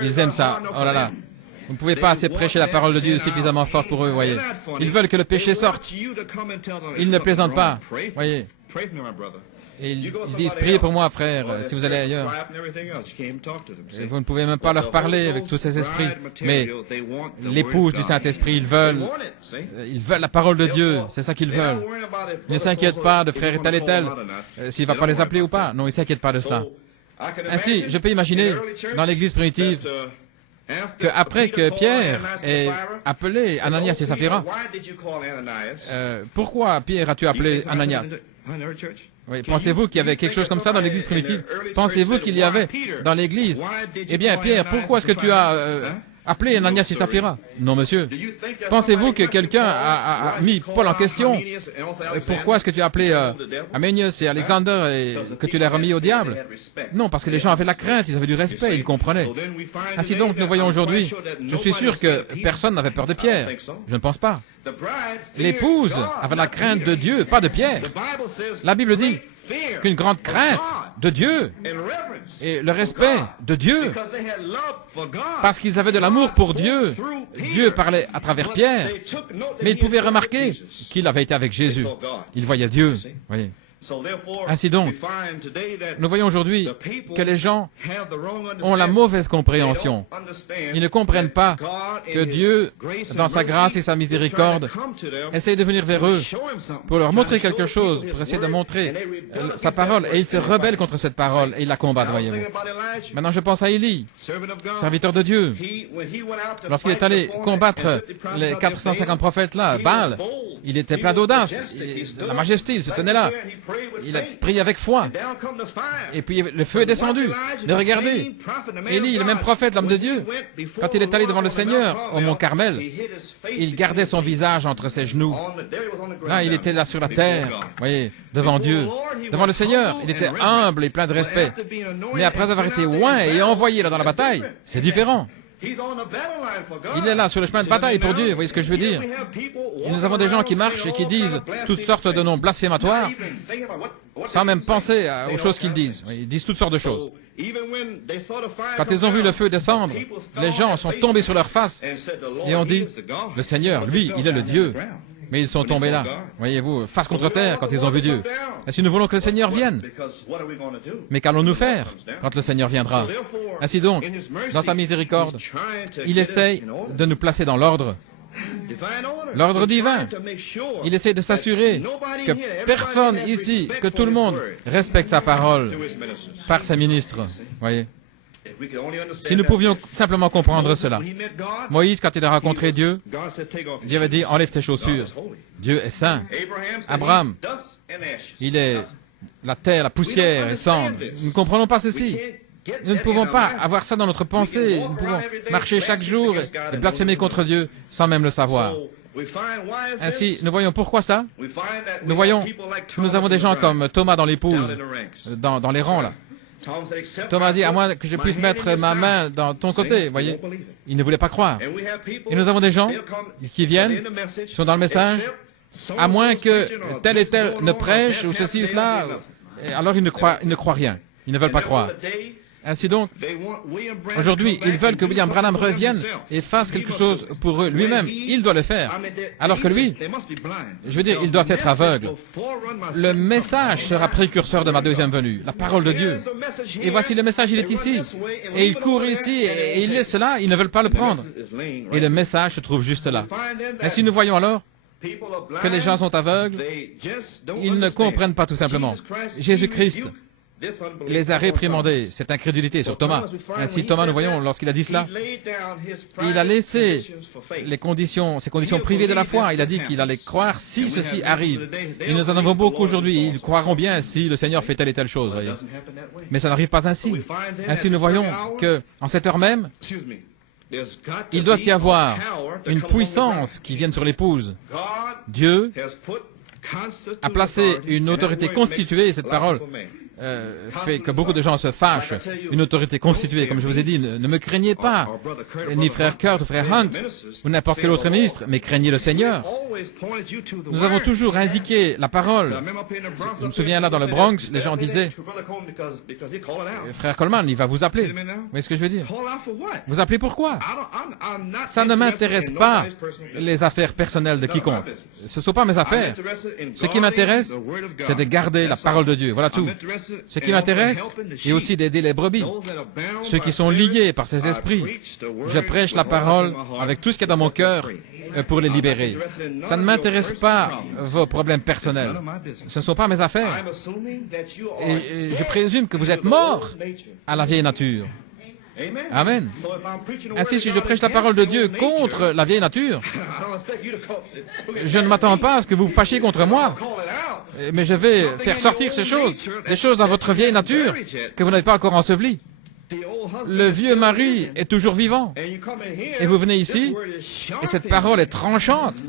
Ils aiment ça. Oh là là. Vous ne pouvez pas assez prêcher la parole de Dieu suffisamment fort pour eux, voyez. Ils veulent que le péché sorte. Ils ne plaisantent pas, voyez. Et ils disent, priez pour moi, frère, si vous allez ailleurs. Et vous ne pouvez même pas leur parler avec tous ces esprits. Mais l'épouse du Saint-Esprit, ils veulent la parole de Dieu. C'est ça qu'ils veulent. Ils ne s'inquiètent pas de frère tel et tel, s'il ne va pas les appeler ou pas. Non, ils ne s'inquiètent pas de cela. Ainsi, je peux imaginer, dans l'église primitive, qu'après que Pierre ait appelé Ananias et Saphira, pourquoi Pierre as-tu appelé Ananias? Oui, pensez-vous qu'il y avait quelque chose comme ça dans l'Église primitive? Pensez-vous qu'il y avait dans l'Église? Eh bien, Pierre, pourquoi est-ce que tu as appelé Ananias et Saphira? Non, monsieur. Pensez-vous que quelqu'un a mis Paul en question? Pourquoi est-ce que tu as appelé Aménius et Alexander et que tu les as remis au diable? Non, parce que les gens avaient de la crainte, ils avaient du respect, ils comprenaient. Ainsi donc, nous voyons aujourd'hui, je suis sûr que personne n'avait peur de Pierre. Je ne pense pas. L'épouse avait la crainte de Dieu, pas de Pierre. La Bible dit qu'une grande crainte de Dieu et le respect de Dieu, parce qu'ils avaient de l'amour pour Dieu. Dieu parlait à travers Pierre, mais ils pouvaient remarquer qu'il avait été avec Jésus. Ils voyaient Dieu. Voyez. Ainsi donc, nous voyons aujourd'hui que les gens ont la mauvaise compréhension. Ils ne comprennent pas que Dieu, dans sa grâce et sa miséricorde, essaie de venir vers eux pour leur montrer quelque chose, pour essayer de montrer sa parole. Et ils se rebellent contre cette parole et ils la combattent, voyez-vous. Maintenant, je pense à Élie, serviteur de Dieu. Lorsqu'il est allé combattre les 450 prophètes-là, Baal, il était plein d'audace, la majesté, il se tenait là. Il a prié avec foi. Et puis le feu est descendu. Mais regardez, Élie, le même prophète, l'homme de Dieu, quand il est allé devant le Seigneur au mont Carmel, il gardait son visage entre ses genoux. Là, il était là sur la terre, voyez, devant Dieu, devant le Seigneur. Il était humble et plein de respect. Mais après avoir été oint et envoyé là dans la bataille, c'est différent. Il est là sur le chemin de bataille pour Dieu, vous voyez ce que je veux dire? Et nous avons des gens qui marchent et qui disent toutes sortes de noms blasphématoires sans même penser aux choses qu'ils disent. Ils disent toutes sortes de choses. Quand ils ont vu le feu descendre, les gens sont tombés sur leur face et ont dit, le Seigneur, lui, il est le Dieu. Mais ils sont tombés là, voyez-vous, face contre terre quand ils ont vu Dieu. Et si nous voulons que le Seigneur vienne, mais qu'allons-nous faire quand le Seigneur viendra? Ainsi donc, dans sa miséricorde, il essaye de nous placer dans l'ordre. L'ordre divin. Il essaie de s'assurer que personne ici, que tout le monde respecte sa parole par ses ministres, voyez. Si nous pouvions simplement comprendre cela. Moïse, quand il a rencontré Dieu, Dieu avait dit, enlève tes chaussures. Dieu est saint. Abraham, il est la terre, la poussière et cendre. Nous ne comprenons pas ceci. Nous ne pouvons pas avoir ça dans notre pensée. Nous pouvons marcher chaque jour et blasphémer contre Dieu sans même le savoir. Ainsi, nous voyons pourquoi ça. Nous voyons que nous avons des gens comme Thomas dans l'épouse, dans les rangs là. Thomas dit, à moins que je puisse mettre ma main dans ton côté, voyez. Il ne voulait pas croire. Et nous avons des gens qui viennent, qui sont dans le message, à moins que tel et tel ne prêche, ou ceci ou cela, alors ils ne croient rien. Ils ne veulent pas croire. Ainsi donc, aujourd'hui, ils veulent que William Branham revienne et fasse quelque chose pour eux lui-même. Il doit le faire. Alors que lui, je veux dire, ils doivent être aveugles. Le message sera précurseur de ma deuxième venue, la parole de Dieu. Et voici le message, il est ici. Et ils courent ici et ils laissent cela, ils ne veulent pas le prendre. Et le message se trouve juste là. Ainsi, nous voyons alors que les gens sont aveugles. Ils ne comprennent pas tout simplement. Jésus-Christ les a réprimandés, cette incrédulité sur Thomas. Ainsi, Thomas, nous voyons, lorsqu'il a dit cela, il a laissé ses conditions privées de la foi. Il a dit qu'il allait croire si ceci arrive. Et nous en avons beaucoup aujourd'hui. Ils croiront bien si le Seigneur fait telle et telle chose. Voyez. Mais ça n'arrive pas ainsi. Ainsi, nous voyons que, en cette heure même, il doit y avoir une puissance qui vienne sur l'épouse. Dieu a placé une autorité constituée, cette parole fait que beaucoup de gens se fâchent. Une autorité constituée, comme je vous ai dit, ne me craignez pas, ni frère Kurt ou frère Hunt, ou n'importe quel autre ministre, mais craignez le Seigneur. Nous avons toujours indiqué la parole. Je me souviens là dans le Bronx, les gens disaient, frère Coleman, il va vous appeler. Vous voyez ce que je veux dire? Vous appelez pourquoi? Ça ne m'intéresse pas les affaires personnelles de quiconque. Ce ne sont pas mes affaires. Ce qui m'intéresse, c'est de garder la parole de Dieu. Voilà tout. Ce qui m'intéresse est aussi d'aider les brebis, ceux qui sont liés par ces esprits. Je prêche la parole avec tout ce qu'il y a dans mon cœur pour les libérer. Ça ne m'intéresse pas vos problèmes personnels. Ce ne sont pas mes affaires. Et je présume que vous êtes morts à la vieille nature. Amen. Ainsi, si je prêche la parole de Dieu contre la vieille nature, je ne m'attends pas à ce que vous vous fâchiez contre moi, mais je vais faire sortir ces choses, des choses dans votre vieille nature que vous n'avez pas encore ensevelies. Le vieux mari est toujours vivant. Et vous venez ici, et cette parole est tranchante.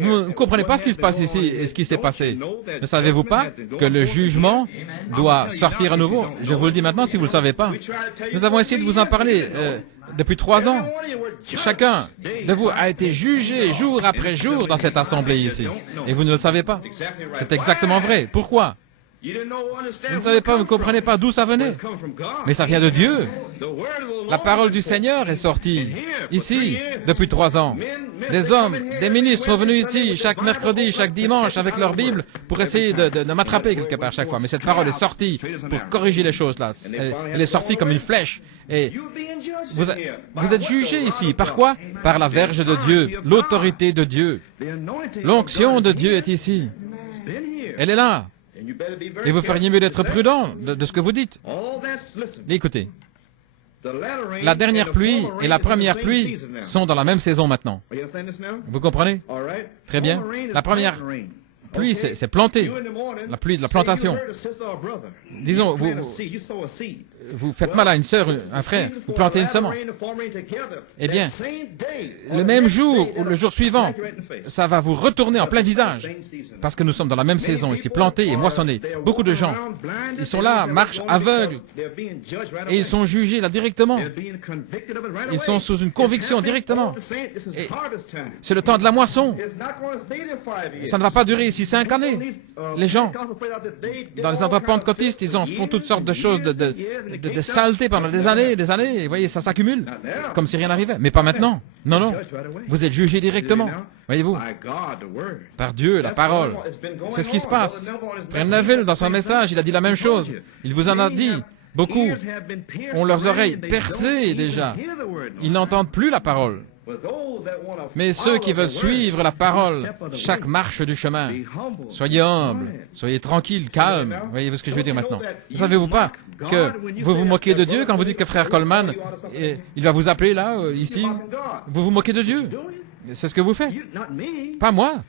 Vous ne comprenez pas ce qui se passe ici et ce qui s'est passé. Ne savez-vous pas que le jugement doit sortir à nouveau? Je vous le dis maintenant si vous ne le savez pas. Nous avons essayé de vous en parler depuis 3 ans. Chacun de vous a été jugé jour après jour dans cette assemblée ici. Et vous ne le savez pas. C'est exactement vrai. Pourquoi? Vous ne savez pas, vous ne comprenez pas d'où ça venait. Mais ça vient de Dieu. La parole du Seigneur est sortie ici depuis 3 ans. Des hommes, des ministres sont venus ici chaque mercredi, chaque dimanche avec leur Bible pour essayer de m'attraper quelque part chaque fois. Mais cette parole est sortie pour corriger les choses là. Elle est sortie comme une flèche. Et vous êtes jugés ici. Par quoi? Par la verge de Dieu, l'autorité de Dieu. L'onction de Dieu est ici. Elle est là. Et vous feriez mieux d'être prudent de ce que vous dites. Écoutez, la dernière pluie et la première pluie sont dans la même saison maintenant. Vous comprenez? Très bien. La première pluie, c'est planter. La pluie de la plantation. Disons, vous faites mal à une sœur, un frère, vous plantez une semence. Eh bien, le même jour ou le jour suivant, ça va vous retourner en plein visage. Parce que nous sommes dans la même saison ici, plantés et moissonnés. Beaucoup de gens, ils sont là, marchent aveugles, et ils sont jugés là directement. Ils sont sous une conviction directement. Et c'est le temps de la moisson. Ça ne va pas durer ici 5 années. Les gens, dans les endroits pentecôtistes, ils en font toutes sortes de choses, de saleté pendant des années, et vous voyez, ça s'accumule, comme si rien n'arrivait. Mais pas maintenant. Non, non. Vous êtes jugés directement. Voyez-vous, par Dieu, la parole. C'est ce qui se passe. Frère Neville, dans son message, il a dit la même chose. Il vous en a dit. Beaucoup ont leurs oreilles percées déjà. Ils n'entendent plus la parole. Mais ceux qui veulent suivre la parole, chaque marche du chemin, soyez humbles, soyez tranquilles, calmes. Voyez ce que je veux dire maintenant? Ne savez-vous pas que vous vous moquez de Dieu quand vous dites que frère Coleman, il va vous appeler là, ici? Vous vous moquez de Dieu. C'est ce que vous faites. Pas moi.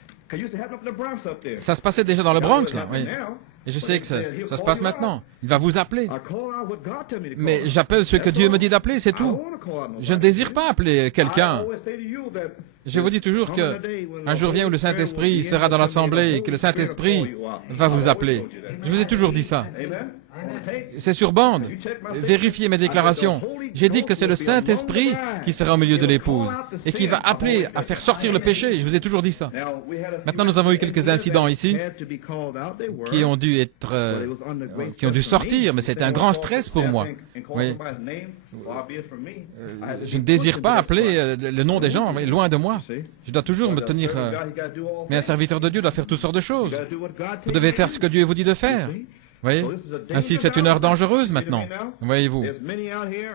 Ça se passait déjà dans le Bronx, là. Oui. Et je sais que ça se passe maintenant. Il va vous appeler. Mais j'appelle ceux que Dieu me dit d'appeler, c'est tout. Je ne désire pas appeler quelqu'un. Je vous dis toujours que un jour vient où le Saint-Esprit sera dans l'assemblée et que le Saint-Esprit va vous appeler. Je vous ai toujours dit ça. C'est sur bande. Vérifiez mes déclarations. J'ai dit que c'est le Saint-Esprit qui sera au milieu de l'épouse et qui va appeler à faire sortir le péché. Je vous ai toujours dit ça. Maintenant, nous avons eu quelques incidents ici qui ont dû sortir, mais c'était un grand stress pour moi. Oui. Je ne désire pas appeler le nom des gens, loin de moi. Je dois toujours me tenir... mais un serviteur de Dieu doit faire toutes sortes de choses. Vous devez faire ce que Dieu vous dit de faire. Voyez? Ainsi, c'est une heure dangereuse maintenant. Voyez-vous?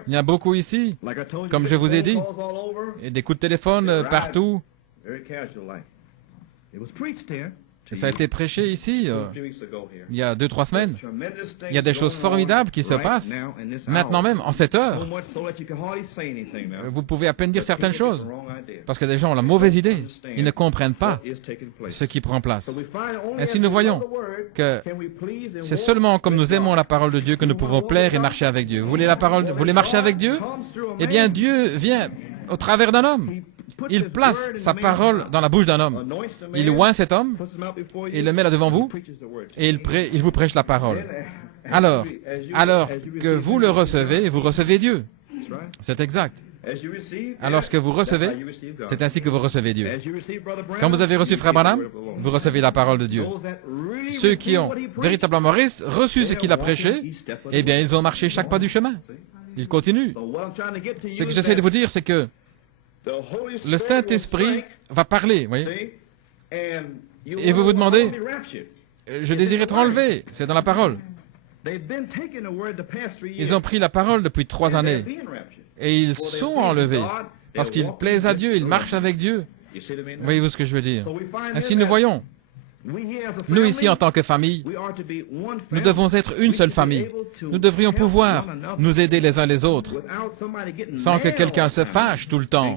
Il y a beaucoup ici, comme je vous ai dit, et des coups de téléphone partout. Et ça a été prêché ici, il y a 2-3 semaines. Il y a des choses formidables qui se passent, maintenant même, en cette heure. Vous pouvez à peine dire certaines choses, parce que des gens ont la mauvaise idée. Ils ne comprennent pas ce qui prend place. Ainsi, nous voyons que c'est seulement comme nous aimons la parole de Dieu que nous pouvons plaire et marcher avec Dieu. Vous voulez marcher avec Dieu? Eh bien, Dieu vient au travers d'un homme. Il place sa parole dans la bouche d'un homme. Il oint cet homme, et le met là devant vous, et il vous prêche la parole. Alors que vous le recevez, vous recevez Dieu. C'est exact. Alors que vous recevez, c'est ainsi que vous recevez Dieu. Quand vous avez reçu Frère Branham, vous recevez la parole de Dieu. Ceux qui ont véritablement reçu ce qu'il a prêché, eh bien, ils ont marché chaque pas du chemin. Ils continuent. Ce que j'essaie de vous dire, c'est que le Saint-Esprit va parler, voyez. Et vous vous demandez, je désire être enlevé, c'est dans la parole. Ils ont pris la parole depuis 3 années. Et ils sont enlevés. Parce qu'ils plaisent à Dieu, ils marchent avec Dieu. Voyez-vous ce que je veux dire? Ainsi nous voyons Nous, ici, en tant que famille, nous devons être une seule famille. Nous devrions pouvoir nous aider les uns les autres, sans que quelqu'un se fâche tout le temps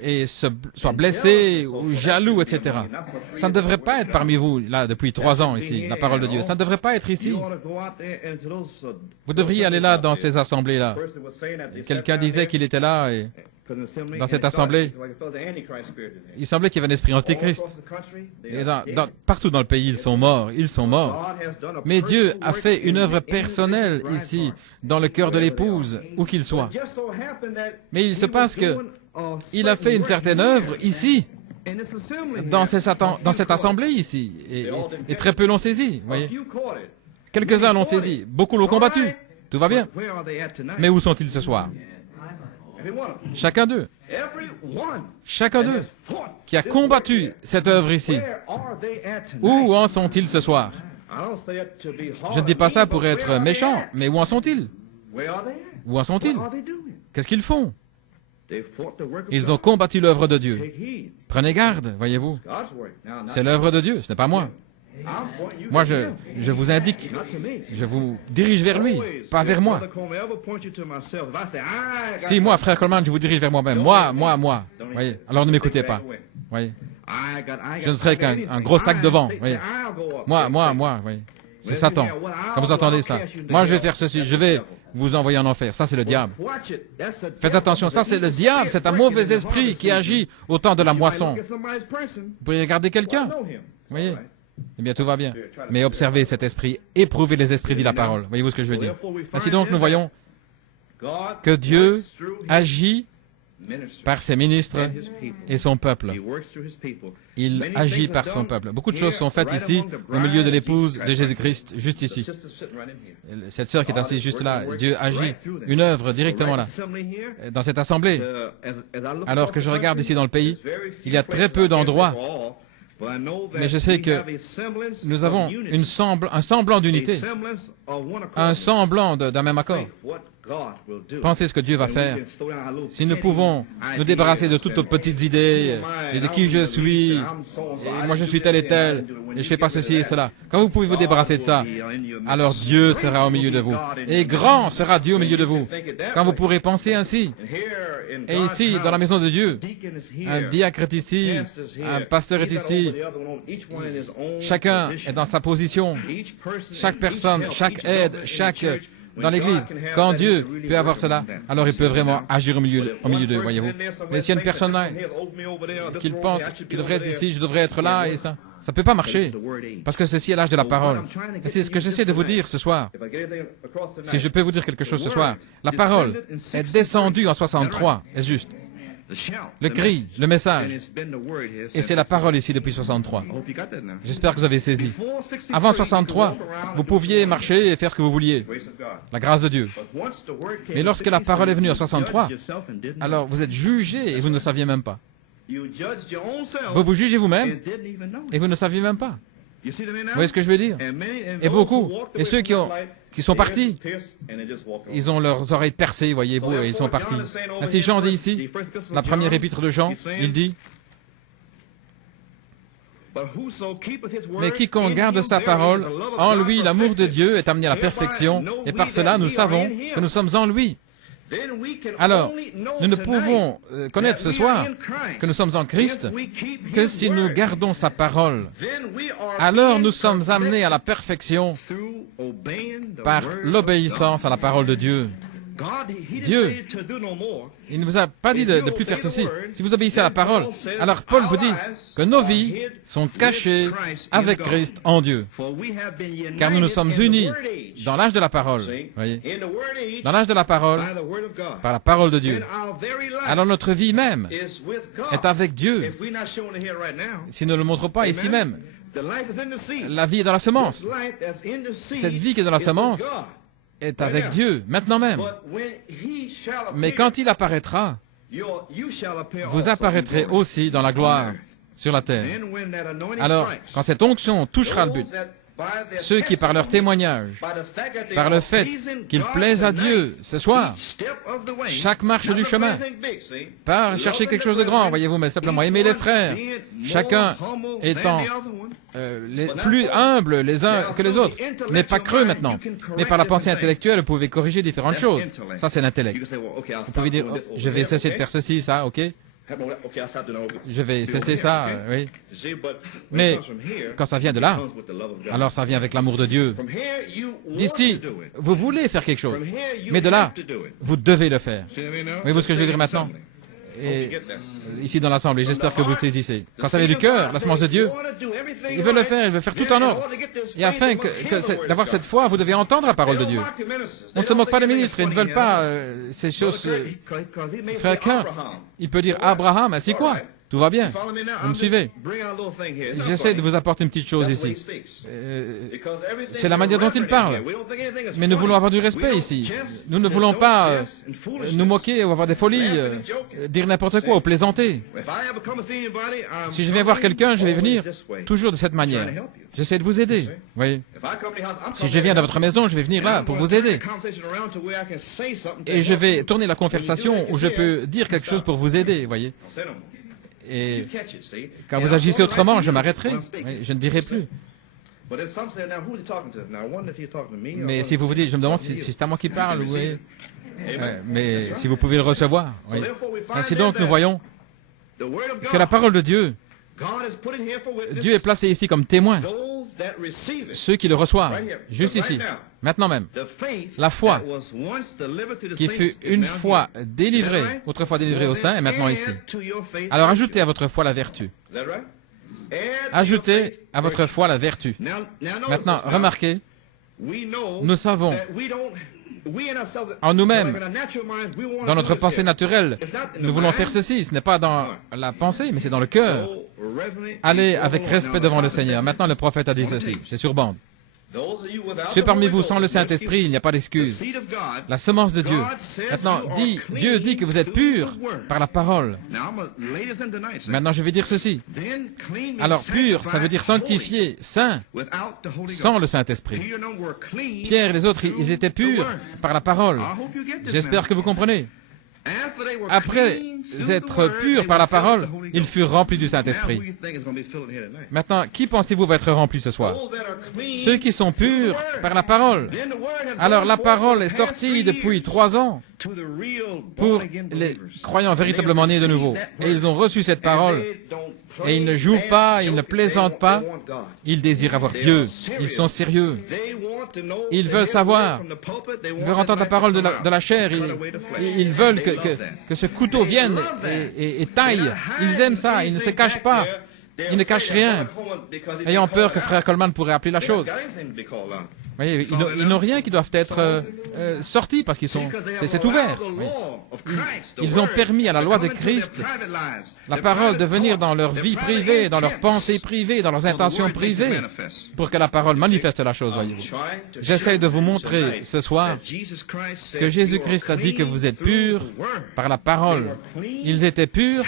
et soit blessé ou jaloux, etc. Ça ne devrait pas être parmi vous, là, depuis 3 ans, ici, la parole de Dieu. Ça ne devrait pas être ici. Vous devriez aller là, dans ces assemblées-là. Quelqu'un disait qu'il était là et dans cette assemblée, il semblait qu'il y avait un esprit antéchrist. Et partout dans le pays, ils sont morts. Ils sont morts. Mais Dieu a fait une œuvre personnelle ici, dans le cœur de l'épouse, où qu'il soit. Mais il se passe que il a fait une certaine œuvre ici, dans cette assemblée ici. Et très peu l'ont saisi. Voyez. Quelques-uns l'ont saisi. Beaucoup l'ont combattu. Tout va bien. Mais où sont-ils ce soir? Chacun d'eux qui a combattu cette œuvre ici, où en sont-ils ce soir? Je ne dis pas ça pour être méchant, mais où en sont-ils? Où en sont-ils? Qu'est-ce qu'ils font? Ils ont combattu l'œuvre de Dieu. Prenez garde, voyez-vous. C'est l'œuvre de Dieu, ce n'est pas moi. Moi, je vous indique, je vous dirige vers lui, pas vers moi. Si moi, frère Coleman, je vous dirige vers moi-même, moi, voyez, alors ne m'écoutez pas, voyez. Je ne serai qu'un gros sac de vent, voyez. Moi, voyez. C'est Satan. Quand vous entendez ça, moi, je vais faire ceci, je vais vous envoyer en enfer. Ça, c'est le diable. Faites attention, ça, c'est le diable, c'est un mauvais esprit qui agit au temps de la moisson. Vous pourriez regarder quelqu'un, voyez. Eh bien, tout va bien. Mais observez cet esprit, éprouvez les esprits, dit la parole. Voyez-vous ce que je veux dire? Ainsi donc, nous voyons que Dieu agit par ses ministres et son peuple. Il agit par son peuple. Beaucoup de choses sont faites ici, au milieu de l'épouse de Jésus-Christ, juste ici. Cette sœur qui est assise juste là, Dieu agit une œuvre directement là, dans cette assemblée. Alors que je regarde ici dans le pays, il y a très peu d'endroits. Mais je sais que nous avons un semblant d'unité, un semblant d'un même accord. Pensez ce que Dieu va faire. Si nous pouvons nous débarrasser de toutes nos petites idées, et de qui je suis, et moi je suis tel et tel, et je fais pas ceci et cela. Quand vous pouvez vous débarrasser de ça, alors Dieu sera au milieu de vous. Et grand sera Dieu au milieu de vous. Quand vous pourrez penser ainsi. Et ici, dans la maison de Dieu, un diacre est ici, un pasteur est ici. Chacun est dans sa position. Chaque personne, chaque aide, dans l'Église, quand Dieu peut avoir cela, alors il peut vraiment agir au milieu d'eux, voyez-vous. Mais s'il y a une personne là qui pense qu'il devrait être ici, je devrais être là, et ça ne peut pas marcher, parce que ceci est l'âge de la parole. Et c'est ce que j'essaie de vous dire ce soir. Si je peux vous dire quelque chose ce soir, la parole est descendue en 63, est-ce juste? Le cri, le message. Et c'est la parole ici depuis 63. J'espère que vous avez saisi. Avant 63, vous pouviez marcher et faire ce que vous vouliez. La grâce de Dieu. Mais lorsque la parole est venue en 63, alors vous êtes jugés et vous ne saviez même pas. Vous vous jugez vous-même et vous ne saviez même pas. Vous voyez ce que je veux dire? Et beaucoup. Et ceux qui sont partis, ils ont leurs oreilles percées, voyez-vous, et ils sont partis. Ainsi, Jean dit ici, la première épître de Jean, il dit, « Mais quiconque garde sa parole, en lui l'amour de Dieu est amené à la perfection, et par cela nous savons que nous sommes en lui. » Alors, nous ne pouvons connaître ce soir que nous sommes en Christ que si nous gardons sa parole. Alors nous sommes amenés à la perfection par l'obéissance à la parole de Dieu. Dieu, il ne vous a pas dit de plus faire ceci. Si vous obéissez à la parole, alors Paul vous dit que nos vies sont cachées avec Christ en Dieu. Car nous nous sommes unis dans l'âge de la parole, voyez, dans l'âge de la parole, par la parole de Dieu. Alors notre vie même est avec Dieu. Si nous ne le montrons pas ici même, la vie est dans la semence. Cette vie qui est dans la semence est avec Dieu, maintenant même. Mais quand il apparaîtra, vous apparaîtrez aussi dans la gloire sur la terre. Alors, quand cette onction touchera le but, ceux qui, par leur témoignage, par le fait qu'ils plaisent à Dieu ce soir, chaque marche du chemin, pas chercher quelque chose de grand, voyez-vous, mais simplement aimer les frères, chacun étant plus humbles les uns que les autres, mais pas creux maintenant. Mais par la pensée intellectuelle, vous pouvez corriger différentes choses. Ça, c'est l'intellect. Vous pouvez dire, oh, je vais cesser de faire ceci, ça, ok? Je vais cesser ça, oui. Mais quand ça vient de là, alors ça vient avec l'amour de Dieu. D'ici, vous voulez faire quelque chose, mais de là, vous devez le faire. Voyez-vous ce que je veux dire maintenant? Et ici dans l'Assemblée, j'espère que vous saisissez. Quand ça vient du cœur, la semence de Dieu, il veut le faire, il veut faire tout en ordre. Et afin d'avoir cette foi, vous devez entendre la parole de Dieu. On ne se moque pas des ministres, ils ne veulent pas ces choses. Frère Kerr, il peut dire Abraham, ainsi quoi? Tout va bien. Vous me suivez? J'essaie de vous apporter une petite chose ici. C'est la manière dont il parle. Mais nous voulons avoir du respect ici. Nous ne voulons pas nous moquer ou avoir des folies, dire n'importe quoi ou plaisanter. Si je viens voir quelqu'un, je vais venir toujours de cette manière. J'essaie de vous aider. Voyez. Si je viens dans votre maison, je vais venir là pour vous aider. Et je vais tourner la conversation où je peux dire quelque chose pour vous aider. Voyez. Et quand vous agissez autrement, je m'arrêterai. Oui, je ne dirai plus. Mais si vous vous dites, je me demande si c'est à moi qui parle, oui. Mais si vous pouvez le recevoir. Oui. Ainsi donc, nous voyons que la parole de Dieu, Dieu est placé ici comme témoin. Ceux qui le reçoivent, juste ici, maintenant même. La foi qui fut une fois délivrée, autrefois délivrée au sein, et maintenant ici. Alors ajoutez à votre foi la vertu. Ajoutez à votre foi la vertu. Maintenant, remarquez, nous savons en nous-mêmes, dans notre pensée naturelle, nous voulons faire ceci. Ce n'est pas dans la pensée, mais c'est dans le cœur. Allez avec respect devant le Seigneur. Maintenant, le prophète a dit ceci. C'est sur bande. Ceux parmi vous sans le Saint-Esprit, il n'y a pas d'excuse. La semence de Dieu. Maintenant, Dieu dit que vous êtes purs par la parole. Maintenant, je vais dire ceci. Alors, pur, ça veut dire sanctifié, saint, sans le Saint-Esprit. Pierre et les autres, ils étaient purs par la parole. J'espère que vous comprenez. Après être purs par la parole, ils furent remplis du Saint-Esprit. Maintenant, qui pensez-vous va être rempli ce soir? Ceux qui sont purs par la parole. Alors la parole est sortie depuis 3 ans pour les croyants véritablement nés de nouveau. Et ils ont reçu cette parole. Et ils ne jouent pas, ils ne plaisantent pas. Ils désirent avoir Dieu. Ils sont sérieux. Ils veulent savoir. Ils veulent entendre la parole de la chair. Ils veulent que ce couteau vienne et taille. Ils aiment ça. Ils ne se cachent pas. Ils ne cachent rien, ayant peur que frère Coleman pourrait appeler la chose. Voyez, ils n'ont rien qui doivent être sortis parce qu'ils sont, c'est ouvert. Oui. Ils ont permis à la loi de Christ, la parole de venir dans leur vie privée, dans leurs pensées privées, dans leurs intentions privées, pour que la parole manifeste la chose, voyez-vous. J'essaie de vous montrer ce soir que Jésus-Christ a dit que vous êtes purs par la parole. Ils étaient purs,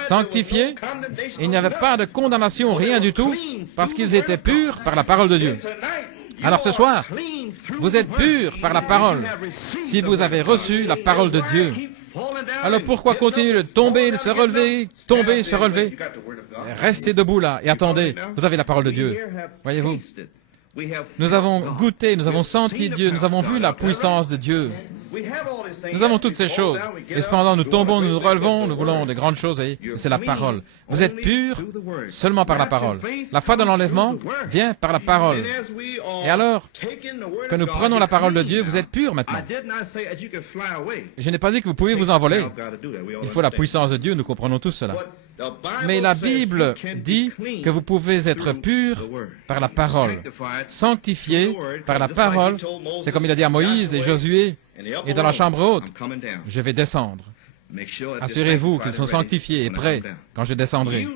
sanctifiés, et il n'y avait pas de condamnation, rien du tout, parce qu'ils étaient purs par la parole de Dieu. Alors ce soir, vous êtes purs par la parole, si vous avez reçu la parole de Dieu. Alors pourquoi continuer de tomber, de se relever, tomber, se relever? Restez debout là et attendez, vous avez la parole de Dieu. Voyez-vous, nous avons goûté, nous avons senti Dieu, nous avons vu la puissance de Dieu. Nous avons toutes ces choses. Et cependant, nous tombons, nous nous relevons, nous voulons de grandes choses. Et c'est la parole. Vous êtes purs seulement par la parole. La foi de l'enlèvement vient par la parole. Et alors que nous prenons la parole de Dieu, vous êtes purs maintenant. Je n'ai pas dit que vous pouvez vous envoler. Il faut la puissance de Dieu, nous comprenons tous cela. Mais la Bible dit que vous pouvez être purs par la parole, sanctifiés par la parole. C'est comme il a dit à Moïse et Josué, et dans la chambre haute, je vais descendre. Assurez-vous qu'ils sont sanctifiés et prêts quand je descendrai.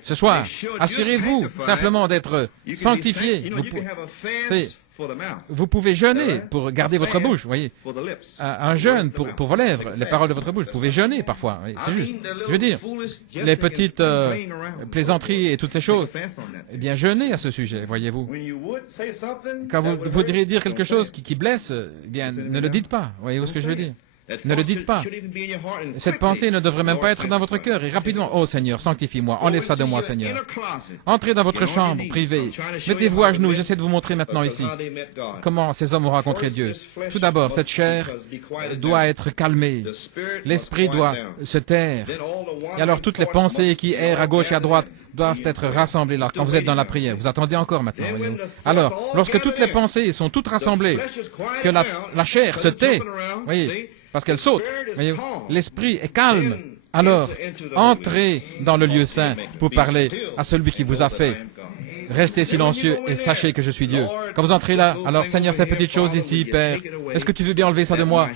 Ce soir, assurez-vous simplement d'être sanctifiés. Vous pouvez jeûner pour garder votre bouche, voyez. Un jeûne pour vos lèvres, les paroles de votre bouche. Vous pouvez jeûner parfois, c'est juste. Je veux dire, les petites plaisanteries et toutes ces choses, eh bien, jeûnez à ce sujet, voyez-vous. Quand vous voudriez dire quelque chose qui blesse, eh bien, ne le dites pas, voyez-vous ce que je veux dire. Ne le dites pas. Cette pensée ne devrait même pas être dans votre cœur. Et rapidement, oh Seigneur, sanctifie-moi, enlève ça de moi, Seigneur. Entrez dans votre chambre privée. Mettez-vous à genoux. J'essaie de vous montrer maintenant ici comment ces hommes ont rencontré Dieu. Tout d'abord, cette chair doit être calmée. L'esprit doit se taire. Et alors, toutes les pensées qui errent à gauche et à droite doivent être rassemblées là, quand vous êtes dans la prière. Vous attendez encore maintenant, voyez-vous. Alors, lorsque toutes les pensées sont toutes rassemblées, que la chair se tait, voyez, parce qu'elle saute, voyez-vous, l'esprit est calme. Alors, entrez dans le lieu saint pour parler à celui qui vous a fait. Restez silencieux et sachez que je suis Dieu. Quand vous entrez là, alors Seigneur, cette petite chose ici, Père, est-ce que tu veux bien enlever ça de moi,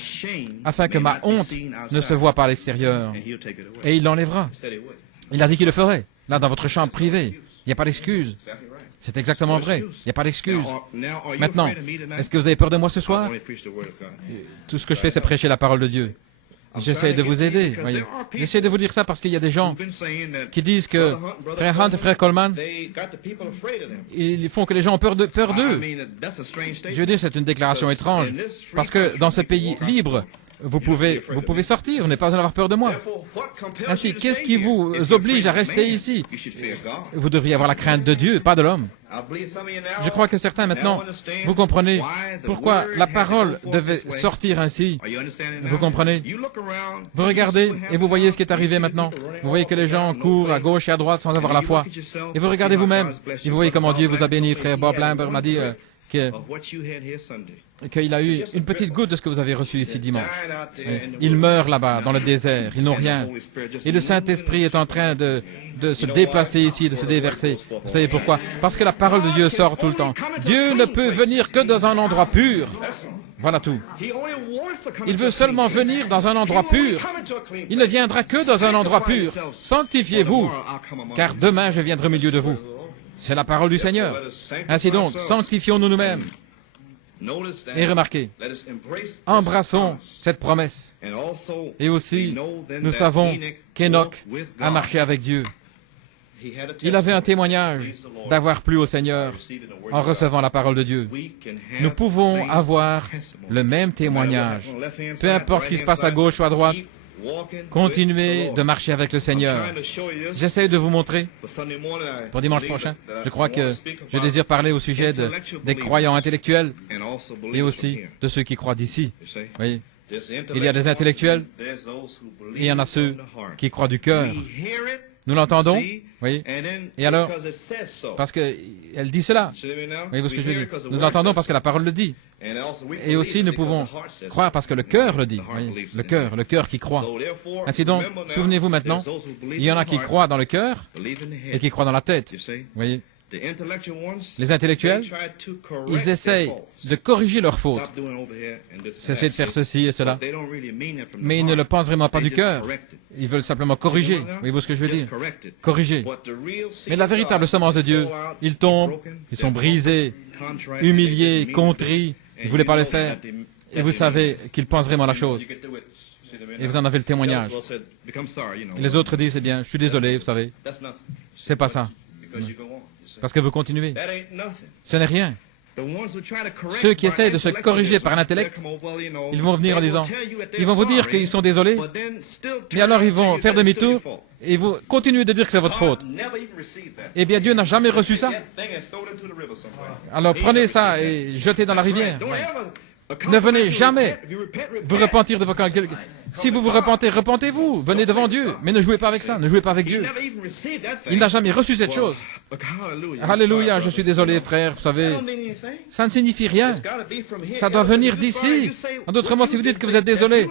afin que ma honte ne se voie pas à l'extérieur? Et il l'enlèvera. Il a dit qu'il le ferait, là dans votre chambre privée. Il n'y a pas d'excuse. C'est exactement vrai. Il n'y a pas d'excuse. Maintenant, est-ce que vous avez peur de moi ce soir? Tout ce que je fais, c'est prêcher la parole de Dieu. J'essaie de vous aider, voyez. J'essaie de vous dire ça parce qu'il y a des gens qui disent que frère Hunt et frère Coleman, ils font que les gens ont peur d'eux. Je veux dire, c'est une déclaration étrange, parce que dans ce pays libre, vous pouvez sortir, vous n'avez pas besoin d'avoir peur de moi. Ainsi, qu'est-ce qui vous oblige à rester ici? Vous devriez avoir la crainte de Dieu, pas de l'homme. Je crois que certains maintenant, vous comprenez pourquoi la parole devait sortir ainsi. Vous comprenez? Vous regardez et vous voyez ce qui est arrivé maintenant. Vous voyez que les gens courent à gauche et à droite sans avoir la foi. Et vous regardez vous-même et vous voyez comment Dieu vous a béni. Frère Bob Lambert m'a dit qu'il a eu une petite goutte de ce que vous avez reçu ici dimanche. Ils meurent là-bas, dans le désert. Ils n'ont rien. Et le Saint-Esprit est en train de se déplacer ici, de se déverser. Vous savez pourquoi? Parce que la parole de Dieu sort tout le temps. Dieu ne peut venir que dans un endroit pur. Voilà tout. Il veut seulement venir dans un endroit pur. Il ne viendra que dans un endroit pur. Sanctifiez-vous, car demain je viendrai au milieu de vous. C'est la parole du Seigneur. Ainsi donc, sanctifions-nous nous-mêmes. Et remarquez, embrassons cette promesse. Et aussi, nous savons qu'Enoch a marché avec Dieu. Il avait un témoignage d'avoir plu au Seigneur en recevant la parole de Dieu. Nous pouvons avoir le même témoignage. Peu importe ce qui se passe à gauche ou à droite, continuez de marcher avec le Seigneur. J'essaie de vous montrer, pour dimanche prochain, je crois que je désire parler au sujet des croyants intellectuels et aussi de ceux qui croient d'ici. Voyez, il y a des intellectuels et il y en a ceux qui croient du cœur. Nous l'entendons, oui. Et alors, parce qu'elle dit cela, voyez-vous ce que je veux dire? Nous l'entendons parce que la parole le dit. Et aussi, nous pouvons croire parce que le cœur le dit. Voyez? Le cœur qui croit. Ainsi donc, souvenez-vous maintenant, il y en a qui croient dans le cœur et qui croient dans la tête. Voyez? Les intellectuels, ils essayent de corriger leurs fautes. Cessez de faire ceci et cela. Mais ils ne le pensent vraiment pas du cœur. Ils veulent simplement corriger. Voyez-vous ce que je veux dire? Corriger. Mais la véritable semence de Dieu, ils tombent, ils sont brisés, humiliés, contrits, ils ne voulaient pas le faire. Et vous savez qu'ils pensent vraiment la chose. Et vous en avez le témoignage. Et les autres disent, eh bien, je suis désolé, vous savez. C'est pas ça. Parce que vous continuez. Ce n'est rien. Ceux qui essayent de se corriger par l'intellect, ils vont venir en disant, ils vont vous dire qu'ils sont désolés, mais alors ils vont faire demi-tour et vous continuez de dire que c'est votre faute. Eh bien, Dieu n'a jamais reçu ça. Alors prenez ça et jetez dans la rivière. Ne venez jamais vous repentir de vos calculs. Si vous vous repentez, repentez-vous. Venez devant Dieu. Mais ne jouez pas avec ça. Ne jouez pas avec Dieu. Il n'a jamais reçu cette chose. Alléluia, je suis désolé, frère. Vous savez, ça ne signifie rien. Ça doit venir d'ici. En d'autres mots, si vous dites que vous êtes désolé,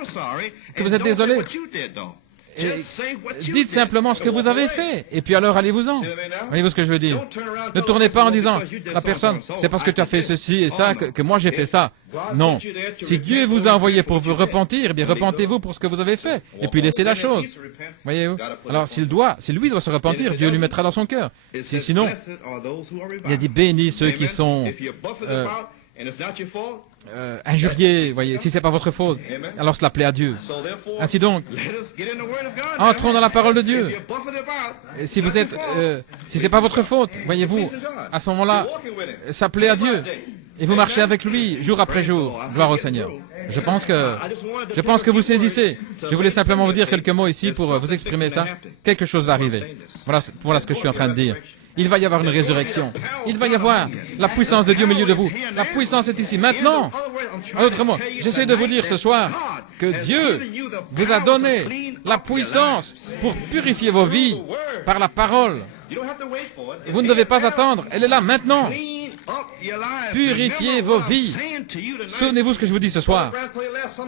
dites simplement ce que vous avez fait, et puis alors allez-vous-en. Voyez-vous ce que je veux dire? Ne tournez pas en disant, la personne, c'est parce que tu as fait ceci et ça que moi j'ai fait ça. Non. Si Dieu vous a envoyé pour vous repentir, eh bien repentez-vous pour ce que vous avez fait, et puis laissez la chose. Voyez-vous? Alors si lui doit se repentir, Dieu lui mettra dans son cœur. Sinon, il a dit, bénis ceux qui sont injuriés, voyez, si c'est pas votre faute, alors cela plaît à Dieu. Ainsi donc, entrons dans la parole de Dieu. Et si vous êtes, si c'est pas votre faute, voyez-vous, à ce moment-là, ça plaît à Dieu. Et vous marchez avec lui jour après jour. Gloire au Seigneur. Je pense que vous saisissez. Je voulais simplement vous dire quelques mots ici pour vous exprimer ça. Quelque chose va arriver. Voilà ce que je suis en train de dire. Il va y avoir une résurrection. Il va y avoir la puissance de Dieu au milieu de vous. La puissance est ici, maintenant. En d'autres mots, j'essaie de vous dire ce soir que Dieu vous a donné la puissance pour purifier vos vies par la parole. Vous ne devez pas attendre. Elle est là maintenant. Purifiez vos vies. Souvenez-vous ce que je vous dis ce soir.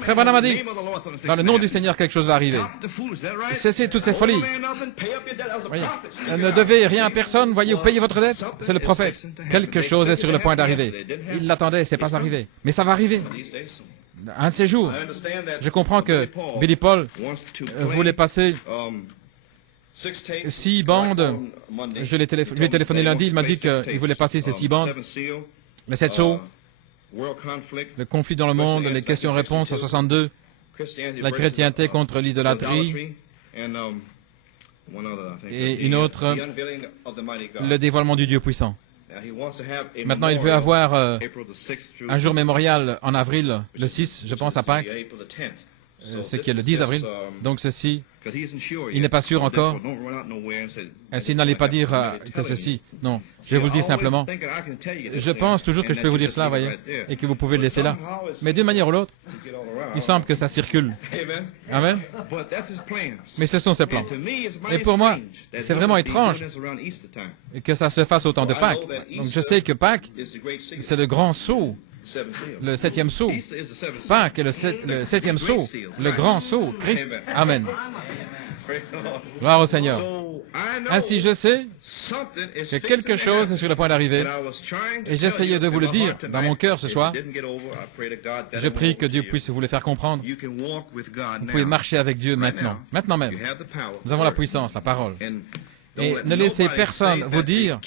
Frère Branham a dit, dans le nom du Seigneur, quelque chose va arriver. Cessez toutes ces folies. Voyez, ne devez rien à personne, voyez, vous payez votre dette. C'est le prophète. Quelque chose est sur le point d'arriver. Il l'attendait, c'est pas arrivé. Mais ça va arriver. Un de ces jours. Je comprends que Billy Paul voulait passer 6 bandes. Je lui ai téléphoné lundi, il m'a dit qu'il voulait passer ces 6 bandes. Les 7 sceaux, le conflit dans le monde, les questions-réponses à 62, la chrétienté contre l'idolâtrie, et une autre, le dévoilement du Dieu puissant. Maintenant, il veut avoir un jour mémorial en avril, le 6, je pense, à Pâques, ce qui est le 10 avril. Donc ceci, il n'est pas sûr encore. Ainsi, n'allez pas dire que ceci. Non, je vous le dis simplement. Je pense toujours que je peux vous dire cela, voyez, et que vous pouvez le laisser là. Mais d'une manière ou l'autre, il semble que ça circule. Amen. Mais ce sont ses plans. Et pour moi, c'est vraiment étrange que ça se fasse au temps de Pâques. Donc je sais que Pâques, c'est le grand sceau. Le 7e sceau. Pâques est le 7e sceau. Le grand sceau. Christ. Amen. Gloire au Seigneur. Ainsi, je sais que quelque chose est sur le point d'arriver. Et j'essayais de vous le dire dans mon cœur ce soir. Je prie que Dieu puisse vous le faire comprendre. Vous pouvez marcher avec Dieu maintenant. Maintenant même. Nous avons la puissance, la parole. Et ne laissez personne vous dire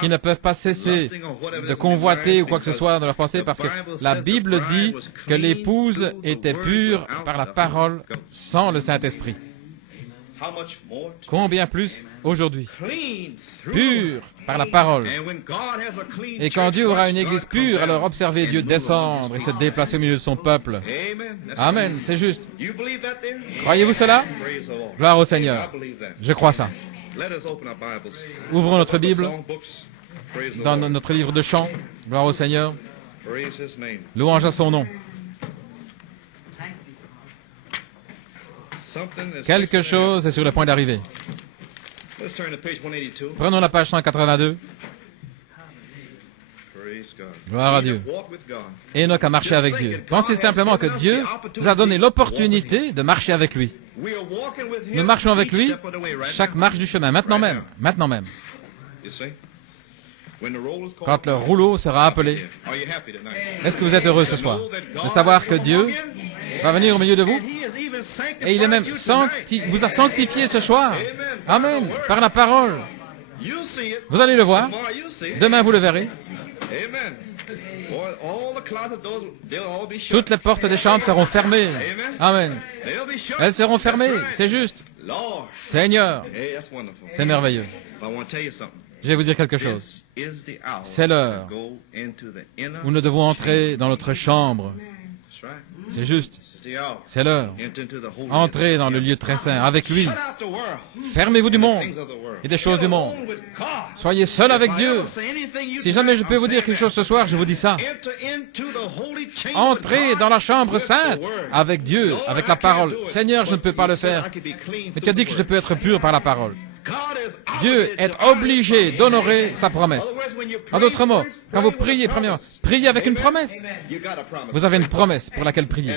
qu'ils ne peuvent pas cesser de convoiter ou quoi que ce soit dans leur pensée, parce que la Bible dit que l'épouse était pure par la parole sans le Saint-Esprit. Combien plus aujourd'hui? Pure par la parole. Et quand Dieu aura une église pure, alors observez Dieu descendre et se déplacer au milieu de son peuple. Amen, c'est juste. Croyez-vous cela? Gloire au Seigneur. Je crois ça. Ouvrons notre Bible dans notre livre de chants. Gloire au Seigneur. Louange à son nom. Quelque chose est sur le point d'arriver. Prenons la page 182. Gloire à Dieu. Enoch a marché avec Dieu. Pensez simplement que Dieu nous a donné l'opportunité de marcher avec lui. Nous marchons avec lui chaque marche du chemin, maintenant même. Maintenant même. Quand le rouleau sera appelé, est-ce que vous êtes heureux ce soir de savoir que Dieu va venir au milieu de vous? Et il est même vous a sanctifié ce soir. Amen. Par la parole. Vous allez le voir. Demain, vous le verrez. Toutes les portes des chambres seront fermées. Amen. Elles seront fermées. C'est juste. Seigneur. C'est merveilleux. Je vais vous dire quelque chose. C'est l'heure où nous devons entrer dans notre chambre. C'est juste. C'est l'heure. Entrez dans le lieu très saint avec lui. Fermez-vous du monde et des choses du monde. Soyez seul avec Dieu. Si jamais je peux vous dire quelque chose ce soir, je vous dis ça. Entrez dans la chambre sainte avec Dieu, avec la parole. Seigneur, je ne peux pas le faire. Mais tu as dit que je peux être pur par la parole. Dieu est obligé d'honorer sa promesse. En d'autres mots, quand vous priez, premièrement, priez avec une promesse. Vous avez une promesse pour laquelle prier.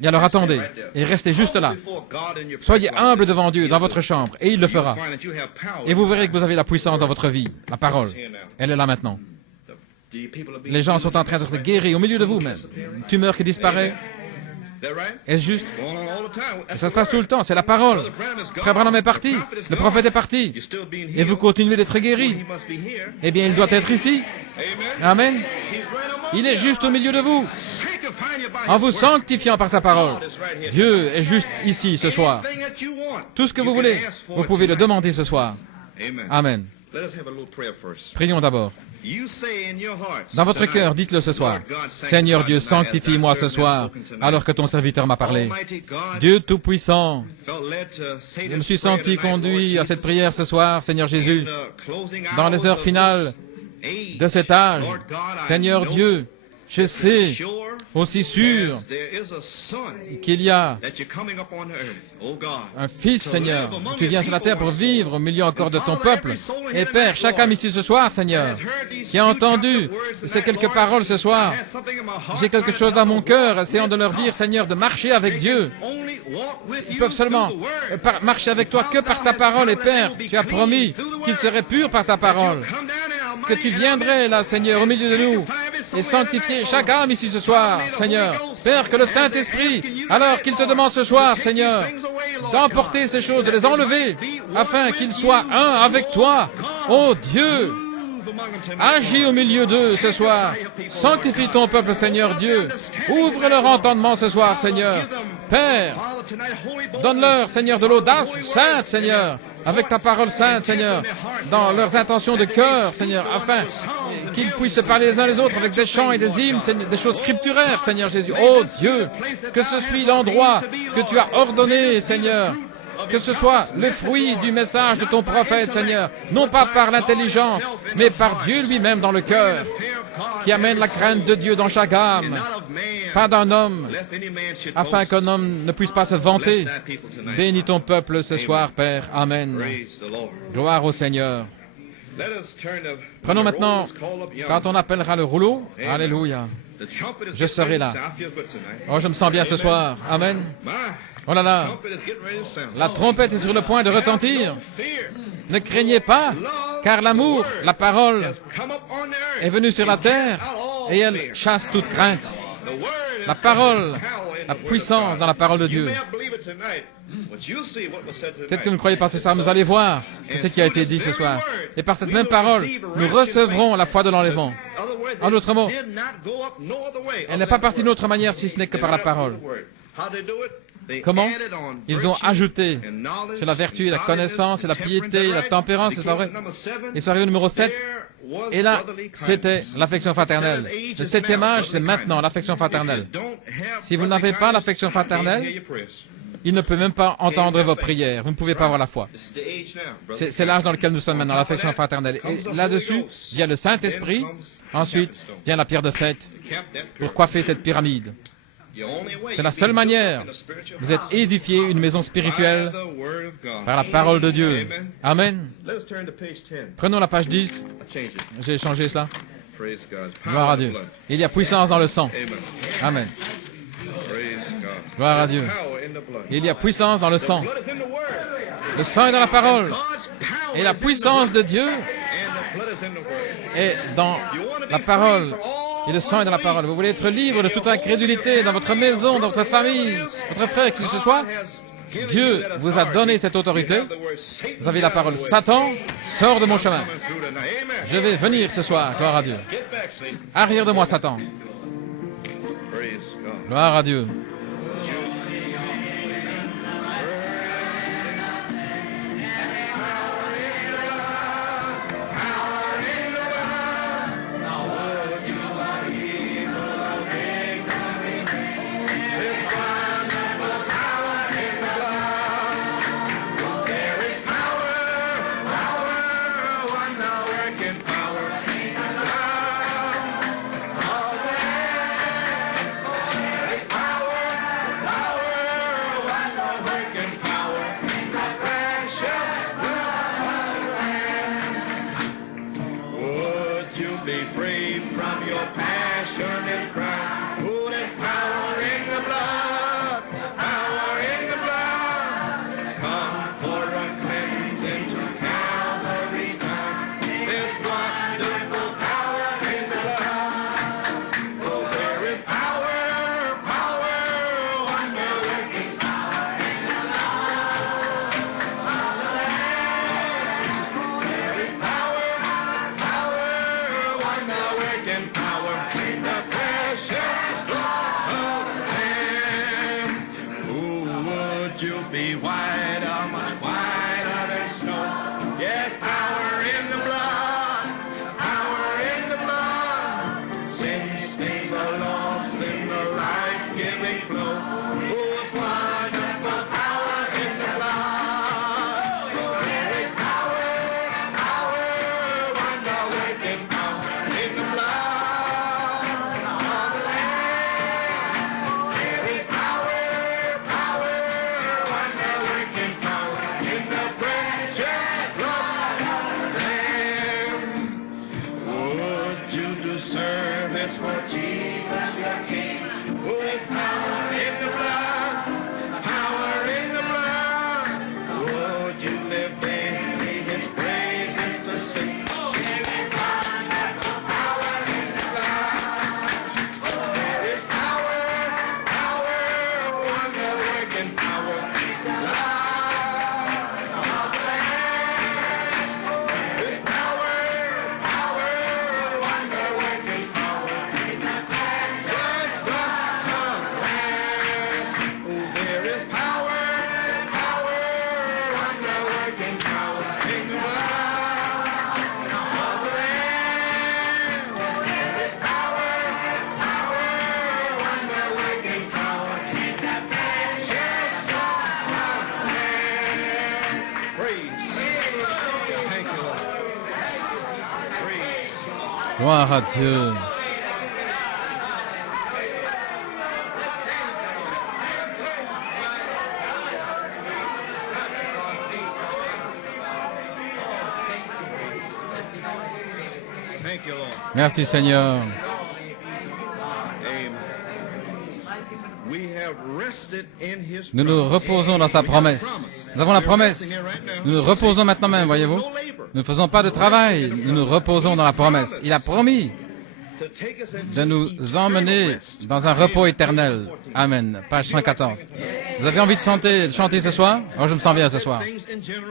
Et alors attendez, et restez juste là. Soyez humble devant Dieu dans votre chambre, et il le fera. Et vous verrez que vous avez la puissance dans votre vie, la parole. Elle est là maintenant. Les gens sont en train d'être guéris au milieu de vous même. Une tumeur qui disparaît. Est-ce juste? Ça se passe tout le temps, c'est la parole. Frère Branham est parti, le prophète est parti, et vous continuez d'être guéris. Eh bien, il doit être ici. Amen. Il est juste au milieu de vous, en vous sanctifiant par sa parole. Dieu est juste ici ce soir. Tout ce que vous voulez, vous pouvez le demander ce soir. Amen. Prions d'abord. Dans votre cœur, dites-le ce soir. Seigneur Dieu, sanctifie-moi ce soir, alors que ton serviteur m'a parlé. Dieu Tout-Puissant, je me suis senti conduit à cette prière ce soir, Seigneur Jésus, dans les heures finales de cet âge. Seigneur Dieu, je sais aussi sûr qu'il y a un Fils, Seigneur. Tu viens sur la terre pour vivre au milieu encore de ton peuple. Et Père, chaque âme ici ce soir, Seigneur, qui a entendu ces quelques paroles ce soir, j'ai quelque chose dans mon cœur, essayant de leur dire, Seigneur, de marcher avec Dieu. Ils peuvent seulement marcher avec toi que par ta parole. Et Père, tu as promis qu'ils seraient purs par ta parole. Que tu viendrais là, Seigneur, au milieu de nous et sanctifier chaque âme ici ce soir, Seigneur. Père, que le Saint-Esprit, alors qu'il te demande ce soir, Seigneur, d'emporter ces choses, de les enlever, afin qu'ils soient un avec toi. Oh Dieu, agis au milieu d'eux ce soir. Sanctifie ton peuple, Seigneur Dieu. Ouvre leur entendement ce soir, Seigneur. Père, donne-leur, Seigneur, de l'audace sainte, Seigneur, avec ta parole sainte, Seigneur, dans leurs intentions de cœur, Seigneur, afin qu'ils puissent se parler les uns les autres avec des chants et des hymnes, des choses scripturaires, Seigneur Jésus. Oh Dieu, que ce soit l'endroit que tu as ordonné, Seigneur, que ce soit le fruit du message de ton prophète, Seigneur, non pas par l'intelligence, mais par Dieu lui-même dans le cœur, qui amène la crainte de Dieu dans chaque âme, pas d'un homme, afin qu'un homme ne puisse pas se vanter. Bénis ton peuple ce soir, Père. Amen. Gloire au Seigneur. Prenons maintenant, quand on appellera le rouleau, Alléluia, je serai là. Oh, je me sens bien ce soir. Amen. Oh là là, la trompette est sur le point de retentir. Ne craignez pas, car l'amour, la parole, est venue sur la terre et elle chasse toute crainte. La parole, la puissance dans la parole de Dieu. Peut-être que vous ne croyez pas ce soir, mais vous allez voir ce qui a été dit ce soir. Et par cette même parole, nous recevrons la foi de l'enlèvement. En d'autres mots, elle n'est pas partie d'une autre manière si ce n'est que par la parole. Comment? Ils ont ajouté sur la vertu et la connaissance et la piété et la tempérance, c'est pas vrai? Ils sont arrivés au numéro 7. Et là, c'était l'affection fraternelle. Le 7e âge, c'est maintenant l'affection fraternelle. Si vous n'avez pas l'affection fraternelle, il ne peut même pas entendre vos prières. Vous ne pouvez pas avoir la foi. C'est l'âge dans lequel nous sommes maintenant, l'affection fraternelle. Et là-dessus, vient le Saint-Esprit. Ensuite, vient la pierre de fête pour coiffer cette pyramide. C'est la seule manière. Vous êtes édifiés une maison spirituelle par la parole de Dieu. Amen. Prenons la page 10. J'ai changé ça. Gloire à Dieu. Il y a puissance dans le sang. Amen. Gloire à Dieu. Il y a puissance dans le sang. Le sang est dans la parole. Et la puissance de Dieu est dans la parole. Et le sang est dans la parole. Vous voulez être libre de toute incrédulité dans votre maison, dans votre famille, votre frère, qui que ce soit. Dieu vous a donné cette autorité. Vous avez la parole. Satan, sors de mon chemin. Je vais venir ce soir. Gloire à Dieu. Arrière de moi, Satan. Gloire à Dieu. Be whiter, much whiter than snow. Yes, power in the blood. Gloire à Dieu. Thank you, Lord. Merci Seigneur. Amen. We have rested in His Nous nous promise. reposons dans sa promesse. Nous avons la promesse. Nous nous reposons maintenant même, voyez-vous. Nous ne faisons pas de travail, nous nous reposons dans la promesse. Il a promis de nous emmener dans un repos éternel. Amen. Page 114. Vous avez envie de chanter ce soir? Oh, je me sens bien ce soir.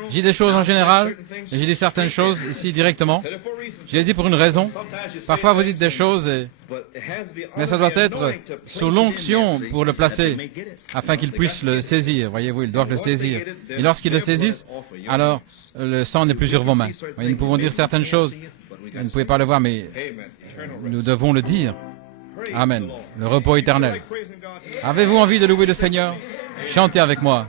J'ai dit des choses en général, et j'ai dit certaines choses ici directement. Je l'ai dit pour une raison. Parfois, vous dites des choses, mais ça doit être sous l'onction pour le placer, afin qu'ils puissent le saisir. Voyez-vous, ils doivent le saisir. Et lorsqu'ils le saisissent, alors le sang n'est plus sur vos mains. Voyez, nous pouvons dire certaines choses. Vous ne pouvez pas le voir, mais nous devons le dire. Amen. Le repos éternel. Avez-vous envie de louer le Seigneur? Chantez avec moi.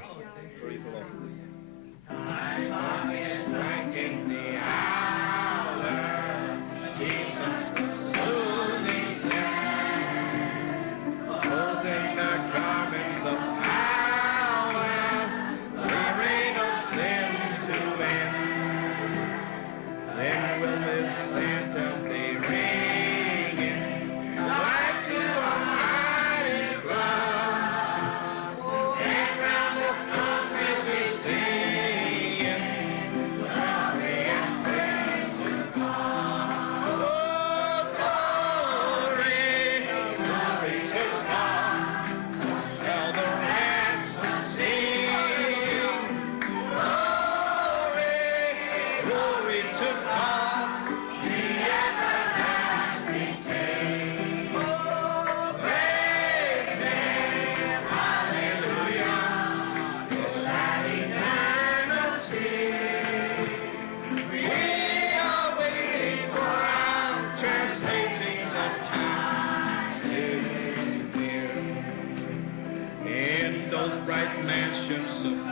Bright mansions supernal,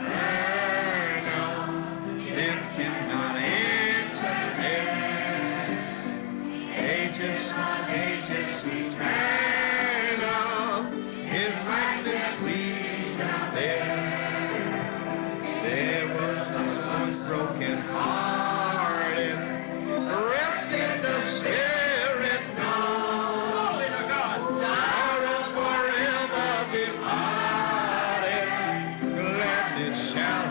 death cannot enter there. Ages eternal, His likeness we shall bear. There were the ones broken hearted, rest in the spirit known. Sorrow forever departed, gladness shall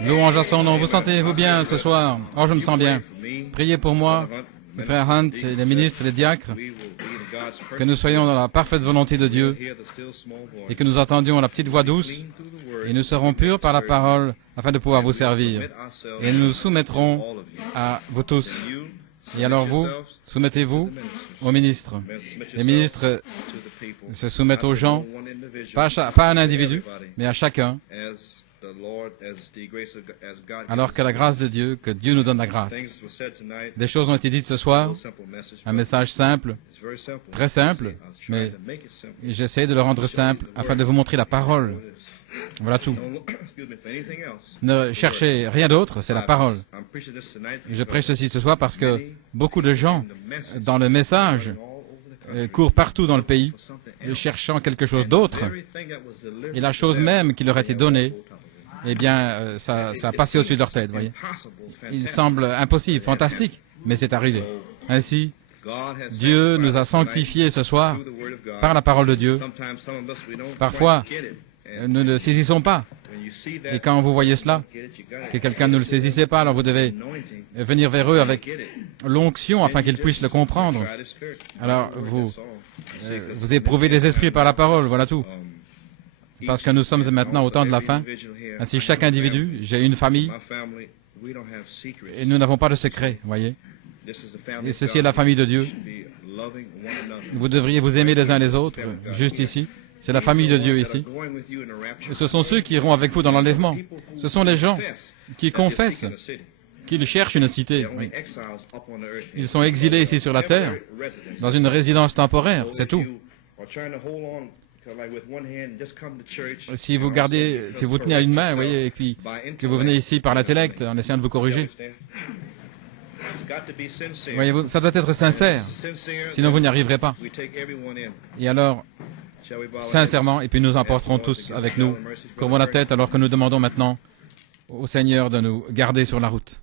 Louange à son nom. Vous sentez-vous bien ce soir? Oh, je me sens bien. Priez pour moi, le frère Hunt, et les ministres, les diacres, que nous soyons dans la parfaite volonté de Dieu et que nous entendions la petite voix douce et nous serons purs par la parole afin de pouvoir vous servir. Et nous nous soumettrons à vous tous. Et alors vous, soumettez-vous aux ministres. Les ministres se soumettent aux gens, pas à un individu, mais à chacun, alors que la grâce de Dieu, que Dieu nous donne la grâce. Des choses ont été dites ce soir, un message simple, très simple, mais j'essaie de le rendre simple afin de vous montrer la parole. Voilà tout. Ne cherchez rien d'autre, c'est la parole. Et je prêche ceci ce soir parce que beaucoup de gens, dans le message, courent partout dans le pays, cherchant quelque chose d'autre. Et la chose même qui leur a été donnée, eh bien, ça a passé au-dessus de leur tête, voyez. Il semble impossible, fantastique, mais c'est arrivé. Ainsi, Dieu nous a sanctifiés ce soir par la parole de Dieu. Parfois, nous ne le saisissons pas. Et quand vous voyez cela, que quelqu'un ne le saisissait pas, alors vous devez venir vers eux avec l'onction afin qu'ils puissent le comprendre. Alors, vous éprouvez les esprits par la parole, voilà tout. Parce que nous sommes maintenant au temps de la fin. Ainsi, chaque individu, j'ai une famille, et nous n'avons pas de secret, voyez. Et ceci est la famille de Dieu. Vous devriez vous aimer les uns les autres, juste ici. C'est la famille de Dieu ici. Ce sont ceux qui iront avec vous dans l'enlèvement. Ce sont les gens qui confessent qu'ils cherchent une cité. Oui. Ils sont exilés ici sur la terre, dans une résidence temporaire, c'est tout. Si vous tenez à une main, voyez, et puis que vous venez ici par l'intellect en essayant de vous corriger, voyez-vous, ça doit être sincère, sinon vous n'y arriverez pas. Et alors, sincèrement, et puis nous emporterons tous avec nous, courbons la tête alors que nous demandons maintenant au Seigneur de nous garder sur la route.